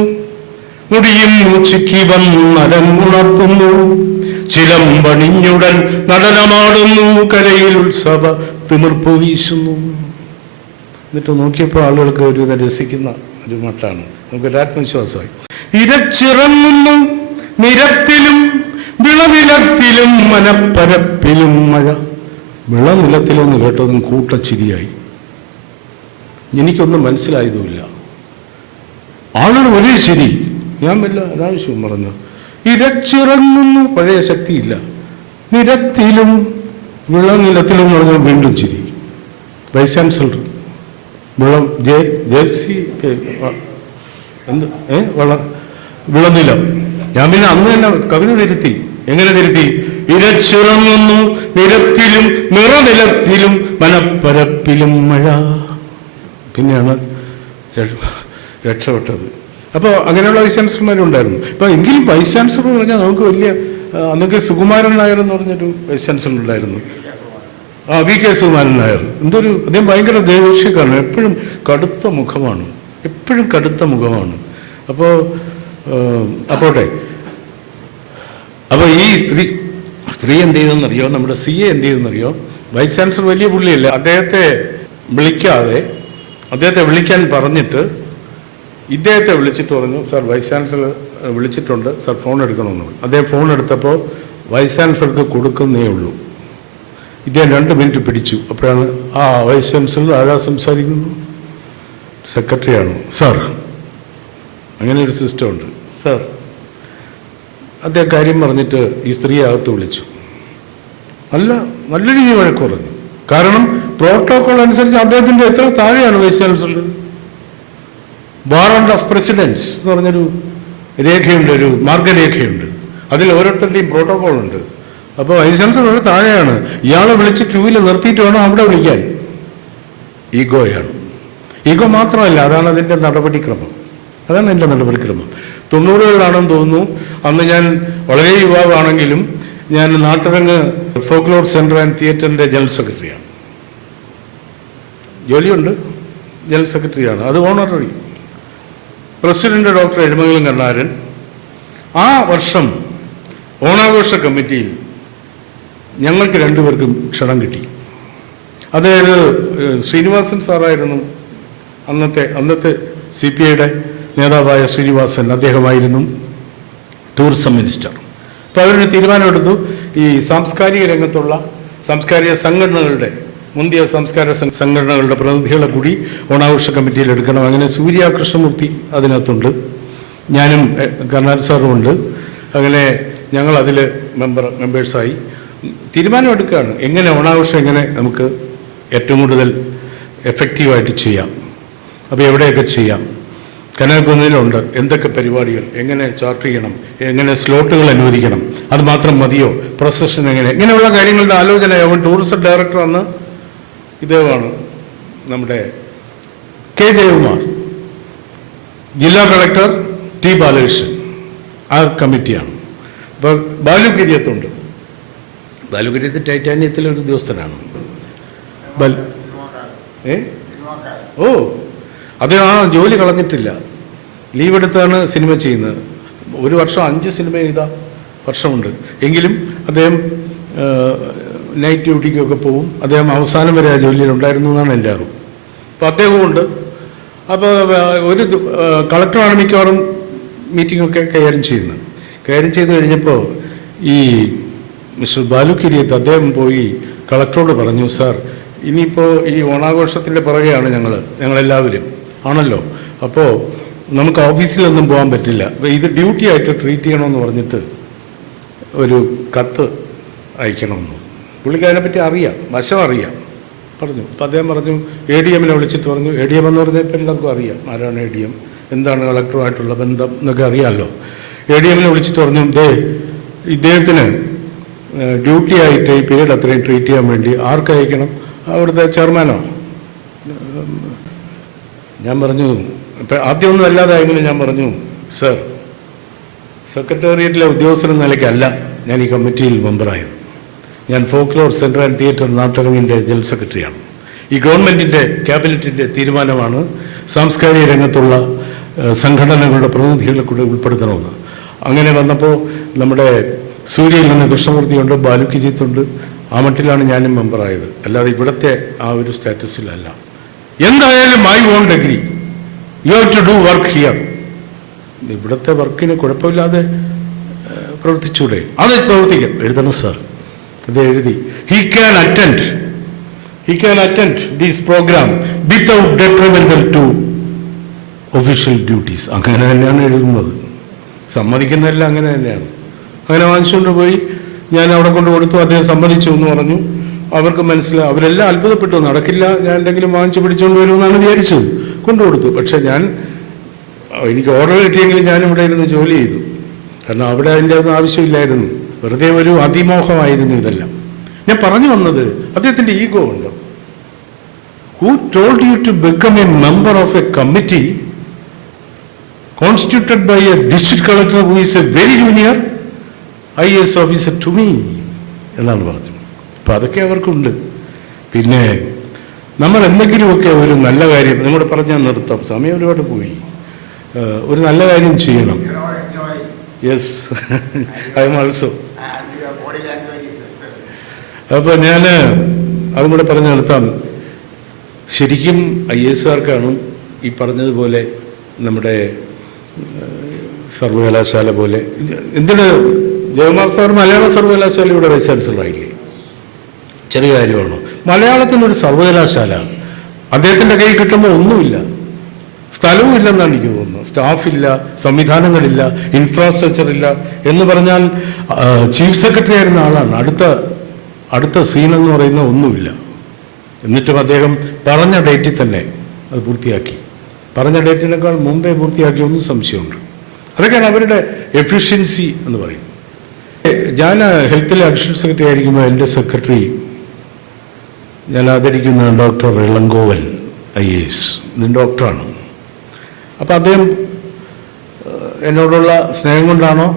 മുടിയും ചിക്കി വന്നു നരങ്ങുണർത്തുന്നു, ചിലമ്പണിഞ്ഞുടൻ നടനമാടുന്നു, കരയിൽ ഉത്സവ തിമിർപ്പ് വീശുന്നു. എന്നിട്ട് നോക്കിയപ്പോൾ ആളുകൾക്ക് ഒരു രസിക്കുന്ന ഒരു മട്ടാണ്. നമുക്കൊരു ആത്മവിശ്വാസമായി. ഇരച്ചിറങ്ങുന്നു നിരത്തിലും വിളനിലത്തിലും മനപ്പരപ്പിലും മഴ. വിളനിലത്തിലെന്ന് കേട്ടതും കൂട്ടച്ചിരിയായി. എനിക്കൊന്നും മനസ്സിലായതുമില്ല. ആളുകൾ ഒരേ ചിരി. ഞാൻ വല്ല അനാവശ്യവും പറഞ്ഞു. ഇരച്ചിറങ്ങുന്നു, പഴയ ശക്തിയില്ല. നിരത്തിലും വിളനിലത്തിലും എന്ന് പറഞ്ഞാൽ വീണ്ടും ചിരി. Vice chancellor Vilanilam. ഞാൻ പിന്നെ അന്ന് തന്നെ കവിത തിരുത്തി. എങ്ങനെ തിരുത്തി? ഇരച്ചിറങ്ങുന്നു നിരത്തിലും നിറനിലത്തിലും മനപ്പരപ്പിലും മഴ. പിന്നെയാണ് രക്ഷപ്പെട്ടത്. അപ്പോൾ അങ്ങനെയുള്ള വൈസ് ചാൻസലർമാരുണ്ടായിരുന്നു. അപ്പോൾ എങ്കിലും വൈസ് ചാൻസലർ എന്ന് പറഞ്ഞാൽ നമുക്ക് വലിയ, അന്നൊക്കെ സുകുമാരൻ നായർ എന്ന് പറഞ്ഞൊരു വൈസ് ചാൻസലർ ഉണ്ടായിരുന്നു. VK സുകുമാരൻ നായർ. അദ്ദേഹം ഭയങ്കര ദേവീക്ഷക്കാണ്. എപ്പോഴും കടുത്ത മുഖമാണ്. അപ്പോട്ടെ. അപ്പോൾ ഈ സ്ത്രീ എന്ത് ചെയ്തെന്നറിയോ? നമ്മുടെ CA എന്ത് ചെയ്തെന്നറിയോ? വൈസ് ചാൻസലർ വലിയ പുള്ളിയല്ല. അദ്ദേഹത്തെ വിളിക്കാൻ പറഞ്ഞിട്ട് ഇദ്ദേഹത്തെ വിളിച്ചിട്ട് പറഞ്ഞു, സാർ വൈസ് ചാൻസലർ വിളിച്ചിട്ടുണ്ട്, സാർ ഫോൺ എടുക്കണമെന്ന് പറഞ്ഞു. അദ്ദേഹം ഫോൺ എടുത്തപ്പോൾ വൈസ് ചാൻസലർക്ക് കൊടുക്കുന്നേ ഉള്ളൂ. ഇദ്ദേഹം 2 മിനിറ്റ് പിടിച്ചു. അപ്പോഴാണ് വൈസ് ചാൻസലർ ആരാ സംസാരിക്കുന്നു? സെക്രട്ടറിയാണ്. സാർ, അങ്ങനെ ഒരു സിസ്റ്റം ഉണ്ട് സാർ. അദ്ദേഹം കാര്യം പറഞ്ഞിട്ട് ഈ സ്ത്രീയെ അകത്ത് വിളിച്ചു. നല്ല രീതിയിൽ വഴക്ക് പറഞ്ഞു. കാരണം പ്രോട്ടോകോൾ അനുസരിച്ച് അദ്ദേഹത്തിൻ്റെ എത്ര താഴെയാണ് vice chancellor. Warrant of precedence എന്ന് പറഞ്ഞൊരു രേഖയുണ്ട്, ഒരു മാർഗരേഖയുണ്ട്. അതിൽ ഓരോരുത്തരുടെയും പ്രോട്ടോകോൾ ഉണ്ട്. അപ്പോൾ വൈസ് ചാൻസലർ താഴെയാണ്. ഇയാളെ വിളിച്ച് ക്യൂവിൽ നിർത്തിയിട്ട് വേണം അവിടെ വിളിക്കാൻ. ഈഗോയാണ്. ഈഗോ മാത്രമല്ല, അതാണ് അതിൻ്റെ നടപടിക്രമം. അതാണ് എൻ്റെ നടപടിക്രമം. 90കളിലാണെന്ന് തോന്നുന്നു. അന്ന് ഞാൻ വളരെ യുവാവാണെങ്കിലും ഞാൻ നാട്ടരങ്ങ് ഫോക്ലോർ സെൻറ്റർ ആൻഡ് തിയേറ്ററിൻ്റെ ജനറൽ സെക്രട്ടറിയാണ്. ജോലിയുണ്ട്, ജനറൽ സെക്രട്ടറിയാണ്. അത് ഓണററി. പ്രസിഡന്റ് ഡോക്ടർ എഴുമംഗലം കരുണാകരൻ ആ വർഷം ഓണാഘോഷ കമ്മിറ്റിയിൽ ഞങ്ങൾക്ക് രണ്ടുപേർക്കും ക്ഷണം കിട്ടി. അതായത് ശ്രീനിവാസൻ സാറായിരുന്നു അന്നത്തെ CPIയുടെ നേതാവായ ശ്രീനിവാസൻ, അദ്ദേഹമായിരുന്നു ടൂറിസം മിനിസ്റ്റർ. അപ്പോൾ അവരൊരു തീരുമാനമെടുത്തു, ഈ സാംസ്കാരിക രംഗത്തുള്ള സാംസ്കാരിക സംഘടനകളുടെ മുന്തിയ സംസ്കാര സംഘടനകളുടെ പ്രതിനിധികളെ കൂടി ഓണാഘോഷ കമ്മിറ്റിയിൽ എടുക്കണം. അങ്ങനെ സൂര്യ കൃഷ്ണമൂർത്തി അതിനകത്തുണ്ട്, ഞാനും കർണാടക സാറുമുണ്ട്. അങ്ങനെ ഞങ്ങൾ അതിൽ മെമ്പേഴ്സായി തീരുമാനമെടുക്കുകയാണ്, എങ്ങനെ ഓണാഘോഷം എങ്ങനെ നമുക്ക് ഏറ്റവും കൂടുതൽ എഫക്റ്റീവായിട്ട് ചെയ്യാം. അപ്പോൾ എവിടെയൊക്കെ ചെയ്യാം, കനകക്കുന്നിലുണ്ട് എന്തൊക്കെ പരിപാടികൾ, എങ്ങനെ ചാർട്ട് ചെയ്യണം, എങ്ങനെ സ്ലോട്ടുകൾ അനുവദിക്കണം, അത് മാത്രം മതിയോ, പ്രൊസഷൻ ഇങ്ങനെയുള്ള കാര്യങ്ങളുടെ ആലോചനയാവും. ടൂറിസം ഡയറക്ടർ അന്ന് ഇദ്ദേഹമാണ് നമ്മുടെ K. ജയകുമാർ, ജില്ലാ കളക്ടർ T. ബാലകൃഷ്ണൻ, ആ കമ്മിറ്റിയാണ്. അപ്പോൾ ബാലുഗിരിയത്തുണ്ട്. ബാലുഗിരിയത്ത് ടൈറ്റാനിയത്തിലൊരു ഉദ്യോഗസ്ഥനാണ്. അദ്ദേഹം ആ ജോലി കളഞ്ഞിട്ടില്ല, ലീവ് എടുത്താണ് സിനിമ ചെയ്യുന്നത്. ഒരു വർഷം 5 സിനിമ ചെയ്ത വർഷമുണ്ട്. എങ്കിലും അദ്ദേഹം നൈറ്റ് ഡ്യൂട്ടിക്കൊക്കെ പോവും. അദ്ദേഹം അവസാനം വരെ ആ ജോലിയിലുണ്ടായിരുന്നു എന്നാണ് എൻ്റെ അറിവ്. അപ്പോൾ അദ്ദേഹമുണ്ട്. അപ്പോൾ ഒരു കളക്ടറാണ് മിക്കവാറും മീറ്റിങ്ങൊക്കെ കൈകാര്യം ചെയ്യുന്നത്. കൈകാര്യം ചെയ്ത് കഴിഞ്ഞപ്പോൾ ഈ മിസ്റ്റർ ബാലുക്കിരിയത്ത് അദ്ദേഹം പോയി കളക്ടറോട് പറഞ്ഞു, സാർ ഇനിയിപ്പോൾ ഈ ഓണാഘോഷത്തിൻ്റെ പുറകെയാണ് ഞങ്ങളെല്ലാവരും ആണല്ലോ, അപ്പോൾ നമുക്ക് ഓഫീസിലൊന്നും പോകാൻ പറ്റില്ല, ഇത് ഡ്യൂട്ടി ആയിട്ട് ട്രീറ്റ് ചെയ്യണമെന്ന് പറഞ്ഞിട്ട് ഒരു കത്ത് അയക്കണമെന്ന്. പുള്ളിക്ക് അതിനെപ്പറ്റി അറിയാം, വശം അറിയാം പറഞ്ഞു. അപ്പം അദ്ദേഹം പറഞ്ഞു, ADM-നെ വിളിച്ചിട്ട് പറഞ്ഞു. ADM എന്ന് പറഞ്ഞപ്പോൾ എല്ലാവർക്കും അറിയാം ആരാണ് ADM, എന്താണ് കളക്ടറുമായിട്ടുള്ള ബന്ധം എന്നൊക്കെ അറിയാമല്ലോ. ADM-നെ വിളിച്ചിട്ട് പറഞ്ഞു, ഇദ്ദേഹത്തിന് ഡ്യൂട്ടി ആയിട്ട് ഈ പീരീഡ് അത്രയും ട്രീറ്റ് ചെയ്യാൻ വേണ്ടി ആർക്ക് അയക്കണം, അവിടുത്തെ ചെയർമാനോ? ഞാൻ പറഞ്ഞു, ഇപ്പം ആദ്യമൊന്നും അല്ലാതായെങ്കിലും ഞാൻ പറഞ്ഞു, സർ സെക്രട്ടേറിയറ്റിലെ ഉദ്യോഗസ്ഥൻ എന്ന നിലയ്ക്കല്ല ഞാൻ ഈ കമ്മിറ്റിയിൽ മെമ്പറായത്. ഞാൻ ഫോക്ലോർ സെൻറ്റർ ആൻഡ് തിയേറ്റർ നാട്ടരങ്ങിൻ്റെ ജനറൽ സെക്രട്ടറിയാണ്. ഈ ഗവൺമെൻറ്റിൻ്റെ ക്യാബിനറ്റിൻ്റെ തീരുമാനമാണ് സാംസ്കാരിക രംഗത്തുള്ള സംഘടനകളുടെ പ്രതിനിധികളെ കൂടെ ഉൾപ്പെടുത്തണമെന്ന്. അങ്ങനെ വന്നപ്പോൾ നമ്മുടെ സൂര്യയിൽ നിന്ന് കൃഷ്ണമൂർത്തിയുണ്ട്, ബാലുക്കിരിയത്തുണ്ട്, ആ മട്ടിലാണ് ഞാനും മെമ്പറായത്. അല്ലാതെ ഇവിടുത്തെ ആ ഒരു സ്റ്റാറ്റസിലല്ല. എന്തായാലും I won't agree, you have to do work here. ഇവിടുത്തെ വർക്കിന് കുഴപ്പമില്ലാതെ പ്രവർത്തിച്ചൂടെ? അത് പ്രവർത്തിക്കാം. എഴുതണം സാർ. അത് എഴുതി. He can attend these programme without detrimental to official duties. അങ്ങനെ തന്നെയാണ് എഴുതുന്നത്. സമ്മതിക്കുന്നതെല്ലാം അങ്ങനെ തന്നെയാണ്. അങ്ങനെ വാങ്ങിച്ചുകൊണ്ട് പോയി ഞാൻ അവിടെ കൊണ്ട് കൊടുത്തു. അദ്ദേഹം സമ്മതിച്ചു എന്ന് പറഞ്ഞു. അവർക്ക് മനസ്സിലായി. അവരെല്ലാം അത്ഭുതപ്പെട്ടു. നടക്കില്ല, ഞാൻ എന്തെങ്കിലും വാങ്ങിച്ചു പിടിച്ചുകൊണ്ട് വരുമെന്നാണ് വിചാരിച്ചത്. കൊണ്ടുകൊടുത്തു. പക്ഷെ എനിക്ക് ഓർഡർ കിട്ടിയെങ്കിലും ഞാനിവിടെ ഇരുന്ന് ജോലി ചെയ്തു. കാരണം അവിടെ അതിൻ്റെ ഒന്നും ആവശ്യമില്ലായിരുന്നു. വെറുതെ ഒരു അതിമോഹമായിരുന്നു ഇതെല്ലാം. ഞാൻ പറഞ്ഞു വന്നത്, അദ്ദേഹത്തിൻ്റെ ഈഗോ ഉണ്ട്. Who told you to become a member of a committee constituted by a district collector who is a very junior IAS officer to me എന്നാണ് പറഞ്ഞത്. അപ്പം അതൊക്കെ അവർക്കുണ്ട്. പിന്നെ നമ്മൾ എന്തെങ്കിലുമൊക്കെ ഒരു നല്ല കാര്യം, നിങ്ങളോട് പറഞ്ഞാൽ നിർത്താം, സമയം ഒരുപാട് പോയി. ഒരു നല്ല കാര്യം ചെയ്യണം. Yes, I am also. അപ്പോൾ ഞാൻ അതും കൂടെ പറഞ്ഞ് നിർത്താം. ശരിക്കും IAS-കാർക്കാണ് ഈ പറഞ്ഞതുപോലെ നമ്മുടെ സർവകലാശാല പോലെ. എന്തിന് ജയകുമാർ സാർ മലയാള സർവകലാശാലയുടെ വൈസ് ചാൻസലറായില്ലേ? ചെറിയ കാര്യമാണോ? മലയാളത്തിനൊരു സർവകലാശാല അദ്ദേഹത്തിൻ്റെ കയ്യിൽ കിട്ടുമ്പോൾ ഒന്നുമില്ല, സ്ഥലവും ഇല്ലെന്നാണ് എനിക്ക് തോന്നുന്നത്. സ്റ്റാഫില്ല, സംവിധാനങ്ങളില്ല, ഇൻഫ്രാസ്ട്രക്ചർ ഇല്ല എന്ന് പറഞ്ഞാൽ ചീഫ് സെക്രട്ടറി ആയിരുന്ന ആളാണ്. അടുത്ത അടുത്ത സീനെന്ന് പറയുന്ന ഒന്നുമില്ല. എന്നിട്ടും അദ്ദേഹം പറഞ്ഞ ഡേറ്റിൽ തന്നെ അത് പൂർത്തിയാക്കി. പറഞ്ഞ ഡേറ്റിനേക്കാൾ മുമ്പേ പൂർത്തിയാക്കിയൊന്നും സംശയമുണ്ട്. അതൊക്കെയാണ് അവരുടെ എഫിഷ്യൻസി എന്ന് പറയുന്നത്. ഞാൻ ഹെൽത്തിലെ അഡീഷണൽ സെക്രട്ടറി ആയിരിക്കുമ്പോൾ എൻ്റെ സെക്രട്ടറി ഞാൻ ആദരിക്കുന്ന ഡോക്ടർ ഇളങ്കോവൻ IAS, ഇതിന് ഡോക്ടറാണ്. അപ്പോൾ അദ്ദേഹം എന്നോടുള്ള സ്നേഹം കൊണ്ടാണോ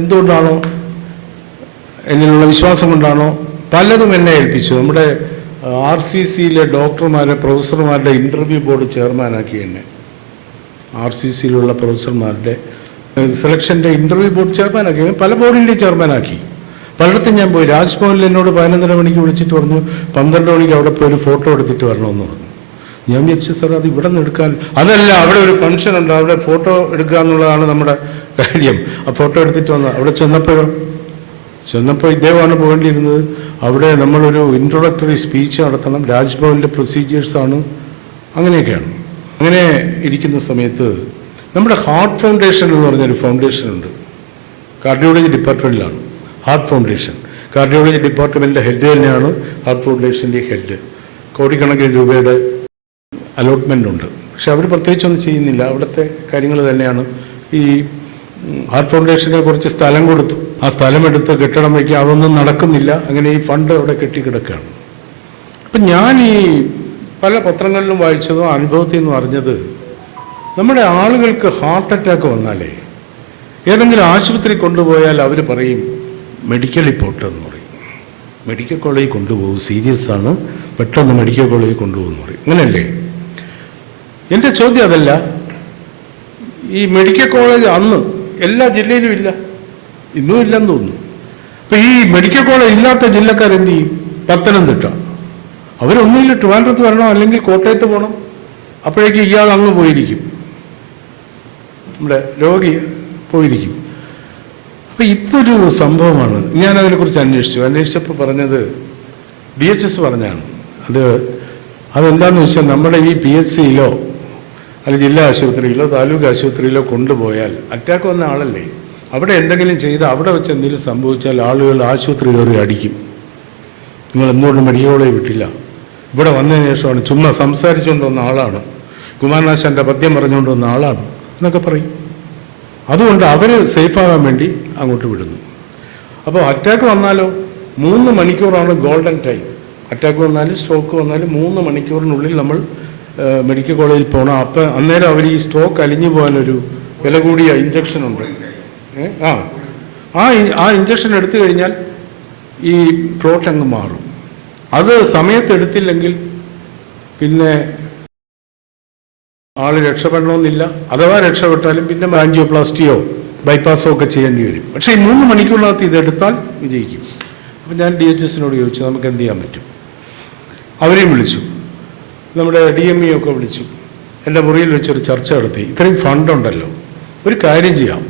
എന്തുകൊണ്ടാണോ എന്നിലുള്ള വിശ്വാസം കൊണ്ടാണോ പലതും എന്നെ ഏൽപ്പിച്ചു. നമ്മുടെ RCCയിലെ ഡോക്ടർമാരെ പ്രൊഫസർമാരുടെ ഇൻ്റർവ്യൂ ബോർഡ് ചെയർമാനാക്കി എന്നെ. RCCയിലുള്ള പ്രൊഫസർമാരുടെ സെലക്ഷൻ്റെ ഇൻ്റർവ്യൂ ബോർഡ് ചെയർമാനാക്കി, പല ബോർഡിൻ്റെയും ചെയർമാനാക്കി. പലയിടത്തും ഞാൻ പോയി. രാജ്ഭവനിൽ എന്നോട് 11:30 മണിക്ക് വിളിച്ചിട്ട് പറഞ്ഞു 12 മണിക്ക് അവിടെ പോയി ഒരു ഫോട്ടോ എടുത്തിട്ട് വരണമെന്ന് പറഞ്ഞു. ഞാൻ വിചാരിച്ചു സാർ അത് ഇവിടെ നിന്ന് എടുക്കാൻ, അതല്ല അവിടെ ഒരു ഫംഗ്ഷൻ ഉണ്ട്, അവിടെ ഫോട്ടോ എടുക്കുക എന്നുള്ളതാണ് നമ്മുടെ കാര്യം. ആ ഫോട്ടോ എടുത്തിട്ട് വന്ന അവിടെ ചെന്നപ്പോൾ ഇദ്ദേഹമാണ് പോകേണ്ടിയിരുന്നത്. അവിടെ നമ്മളൊരു ഇൻട്രൊഡക്ടറി സ്പീച്ച് നടത്തണം, രാജ്ഭവനിലെ പ്രൊസീജിയേഴ്സാണ്, അങ്ങനെയൊക്കെയാണ്. അങ്ങനെ ഇരിക്കുന്ന സമയത്ത് നമ്മുടെ ഹാർട്ട് ഫൗണ്ടേഷൻ എന്ന് പറഞ്ഞൊരു ഫൗണ്ടേഷനുണ്ട്, കാർഡിയോളജി ഡിപ്പാർട്ട്മെൻറ്റിലാണ് ഹാർട്ട് ഫൗണ്ടേഷൻ. കാർഡിയോളജി ഡിപ്പാർട്ട്മെൻറ്റിൻ്റെ ഹെഡ് തന്നെയാണ് ഹാർട്ട് ഫൗണ്ടേഷൻ്റെ ഹെഡ്. കോടിക്കണക്കിന് രൂപയുടെ അലോട്ട്മെൻ്റ് ഉണ്ട്. പക്ഷെ അവർ പ്രത്യേകിച്ചൊന്നും ചെയ്യുന്നില്ല. അവിടുത്തെ കാര്യങ്ങൾ തന്നെയാണ്. ഈ ഹാർട്ട് ഫൗണ്ടേഷനെ കുറച്ച് സ്ഥലം കൊടുത്തു, ആ സ്ഥലം എടുത്ത് കെട്ടിടം വയ്ക്കുക, അതൊന്നും നടക്കുന്നില്ല. അങ്ങനെ ഈ ഫണ്ട് അവിടെ കെട്ടിക്കിടക്കുകയാണ്. അപ്പം ഞാൻ ഈ പല പത്രങ്ങളിലും വായിച്ചതോ അനുഭവത്തിൽ നിന്ന് അറിഞ്ഞത്, നമ്മുടെ ആളുകൾക്ക് ഹാർട്ട് അറ്റാക്ക് വന്നാലേ ഏതെങ്കിലും ആശുപത്രി കൊണ്ടുപോയാൽ അവർ പറയും മെഡിക്കലിൽ പോട്ടെ എന്ന് പറയും. മെഡിക്കൽ കോളേജിൽ കൊണ്ടുപോകും, സീരിയസ് ആണ്, പെട്ടെന്ന് മെഡിക്കൽ കോളേജിൽ കൊണ്ടുപോകുമെന്ന് പറയും. അങ്ങനെയല്ലേ? എൻ്റെ ചോദ്യം അതല്ല. ഈ മെഡിക്കൽ കോളേജ് അന്ന് എല്ലാ ജില്ലയിലും ഇല്ല, ഇന്നും ഇല്ലെന്ന് തോന്നുന്നു. അപ്പം ഈ മെഡിക്കൽ കോളേജ് ഇല്ലാത്ത ജില്ലക്കാരെന്ത് ചെയ്യും? പത്തനംതിട്ട, അവരൊന്നുമില്ല, ട്രിവാൻഡ്രത്ത് വരണം, അല്ലെങ്കിൽ കോട്ടയത്ത് പോകണം. അപ്പോഴേക്കും ഇയാൾ അങ്ങ് പോയിരിക്കും, നമ്മുടെ രോഗി പോയിരിക്കും. അപ്പം ഇതൊരു സംഭവമാണ്. ഞാൻ അതിനെക്കുറിച്ച് അന്വേഷിച്ചപ്പോൾ പറഞ്ഞത് DHS പറഞ്ഞാണ്. അതെന്താണെന്ന് വെച്ചാൽ നമ്മുടെ ഈ PHCയിലോ അല്ലെങ്കിൽ ജില്ലാ ആശുപത്രിയിലോ താലൂക്ക് ആശുപത്രിയിലോ കൊണ്ടുപോയാൽ അറ്റാക്ക് വന്ന ആളല്ലേ, അവിടെ എന്തെങ്കിലും ചെയ്ത് അവിടെ വെച്ച് എന്തെങ്കിലും സംഭവിച്ചാൽ ആളുകൾ ആശുപത്രി കയറി അടിക്കും. നിങ്ങൾ എന്തുകൊണ്ട് മെഡിക്കൽ കോളേജ് വിട്ടില്ല? ഇവിടെ വന്നതിന് ശേഷമാണ്, ചുമ്മാ സംസാരിച്ചുകൊണ്ട് വന്ന ആളാണ്, കുമാരനാശാൻ്റെ പദ്യം പറഞ്ഞുകൊണ്ട് വന്ന ആളാണ് എന്നൊക്കെ പറയും. അതുകൊണ്ട് അവർ സേഫാകാൻ വേണ്ടി അങ്ങോട്ട് വിടുന്നു. അപ്പോൾ അറ്റാക്ക് വന്നാലോ 3 മണിക്കൂറാണ് ഗോൾഡൻ ടൈം. അറ്റാക്ക് വന്നാലും സ്ട്രോക്ക് വന്നാലും 3 മണിക്കൂറിനുള്ളിൽ നമ്മൾ മെഡിക്കൽ കോളേജിൽ പോകണം. അപ്പം അന്നേരം അവർ ഈ സ്ട്രോക്ക് അലിഞ്ഞു പോകാനൊരു വില കൂടിയ ഇഞ്ചക്ഷൻ ഉണ്ട്. ആ ഇഞ്ചക്ഷൻ എടുത്തു കഴിഞ്ഞാൽ ഈ പ്ലോട്ട് അങ്ങ് മാറും. അത് സമയത്തെടുത്തില്ലെങ്കിൽ പിന്നെ ആള് രക്ഷപ്പെടണമെന്നില്ല. അഥവാ രക്ഷപ്പെട്ടാലും പിന്നെ ആൻജിയോപ്ലാസ്റ്റിയോ ബൈപ്പാസോ ഒക്കെ ചെയ്യേണ്ടി വരും. പക്ഷേ ഈ 3 മണിക്കൂറിനകത്ത് ഇതെടുത്താൽ വിജയിക്കും. അപ്പം ഞാൻ DHSനോട് ചോദിച്ചു നമുക്ക് എന്ത് ചെയ്യാൻ പറ്റും. അവരെയും വിളിച്ചു, നമ്മുടെ DME ഒക്കെ വിളിച്ചു. എൻ്റെ മുറിയിൽ വെച്ചൊരു ചർച്ച നടത്തി. ഇത്രയും ഫണ്ടുണ്ടല്ലോ, ഒരു കാര്യം ചെയ്യാം,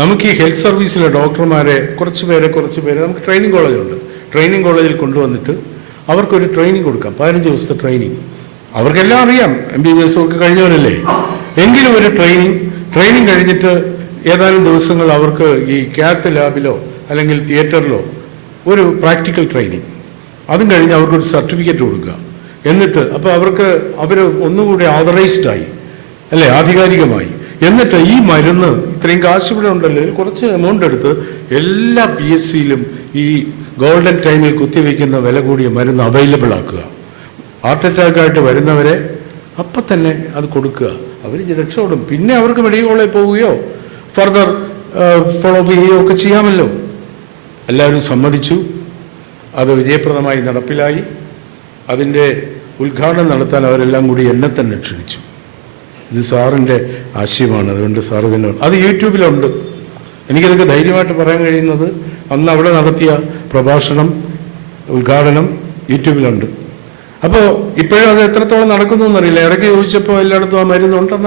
നമുക്ക് ഈ ഹെൽത്ത് സർവീസിലെ ഡോക്ടർമാരെ കുറച്ച് പേരെ നമുക്ക് ട്രെയിനിങ് കോളേജുണ്ട്, ട്രെയിനിങ് കോളേജിൽ കൊണ്ടുവന്നിട്ട് അവർക്കൊരു ട്രെയിനിങ് കൊടുക്കാം, 15 ദിവസത്തെ ട്രെയിനിങ്. അവർക്കെല്ലാം അറിയാം, MBBS ഒക്കെ കഴിഞ്ഞവരല്ലേ. എങ്കിലും ഒരു ട്രെയിനിങ് കഴിഞ്ഞിട്ട് ഏതാനും ദിവസങ്ങൾ അവർക്ക് ഈ കാത്ത് ലാബിലോ അല്ലെങ്കിൽ തിയേറ്ററിലോ ഒരു പ്രാക്ടിക്കൽ ട്രെയിനിങ്, അതും കഴിഞ്ഞ് അവർക്കൊരു സർട്ടിഫിക്കറ്റ് കൊടുക്കുക. എന്നിട്ട് അപ്പോൾ അവർ ഒന്നുകൂടി ഓതറൈസ്ഡായി അല്ലേ, ആധികാരികമായി. എന്നിട്ട് ഈ മരുന്ന് ഇത്രയും കാശ് ഇവിടെ ഉണ്ടല്ലോ, കുറച്ച് എമൗണ്ട് എടുത്ത് എല്ലാ PHCയിലും ഈ ഗോൾഡൻ ടൈമിൽ കുത്തിവെക്കുന്ന വില കൂടിയ മരുന്ന് അവൈലബിൾ ആക്കുക. ഹാർട്ട് അറ്റാക്കായിട്ട് വരുന്നവരെ അപ്പം തന്നെ അത് കൊടുക്കുക, അവർ രക്ഷപ്പെടും. പിന്നെ അവർക്ക് മെഡിക്കൽ കോളേജിൽ പോവുകയോ ഫർദർ ഫോളോ അപ്പ് ചെയ്യുകയോ ഒക്കെ ചെയ്യാമല്ലോ. എല്ലാവരും സമ്മതിച്ചു. അത് വിജയപ്രദമായി നടപ്പിലായി. അതിൻ്റെ ഉദ്ഘാടനം നടത്താൻ അവരെല്ലാം കൂടി എന്നെ തന്നെ ക്ഷണിച്ചു. ഇത് സാറിൻ്റെ ആശയമാണ്, അതുകൊണ്ട് സാർ തന്നെ അത് യൂട്യൂബിലുണ്ട്. എനിക്കതൊക്കെ ധൈര്യമായിട്ട് പറയാൻ കഴിയുന്നത് അന്ന് അവിടെ നടത്തിയ പ്രഭാഷണം ഉദ്ഘാടനം യൂട്യൂബിലുണ്ട്. അപ്പോൾ ഇപ്പോഴും അത് എത്രത്തോളം നടക്കുന്നു എന്നറിയില്ല. ഇടയ്ക്ക് ചോദിച്ചപ്പോൾ എല്ലായിടത്തും ആ മരുന്നുണ്ടെന്ന്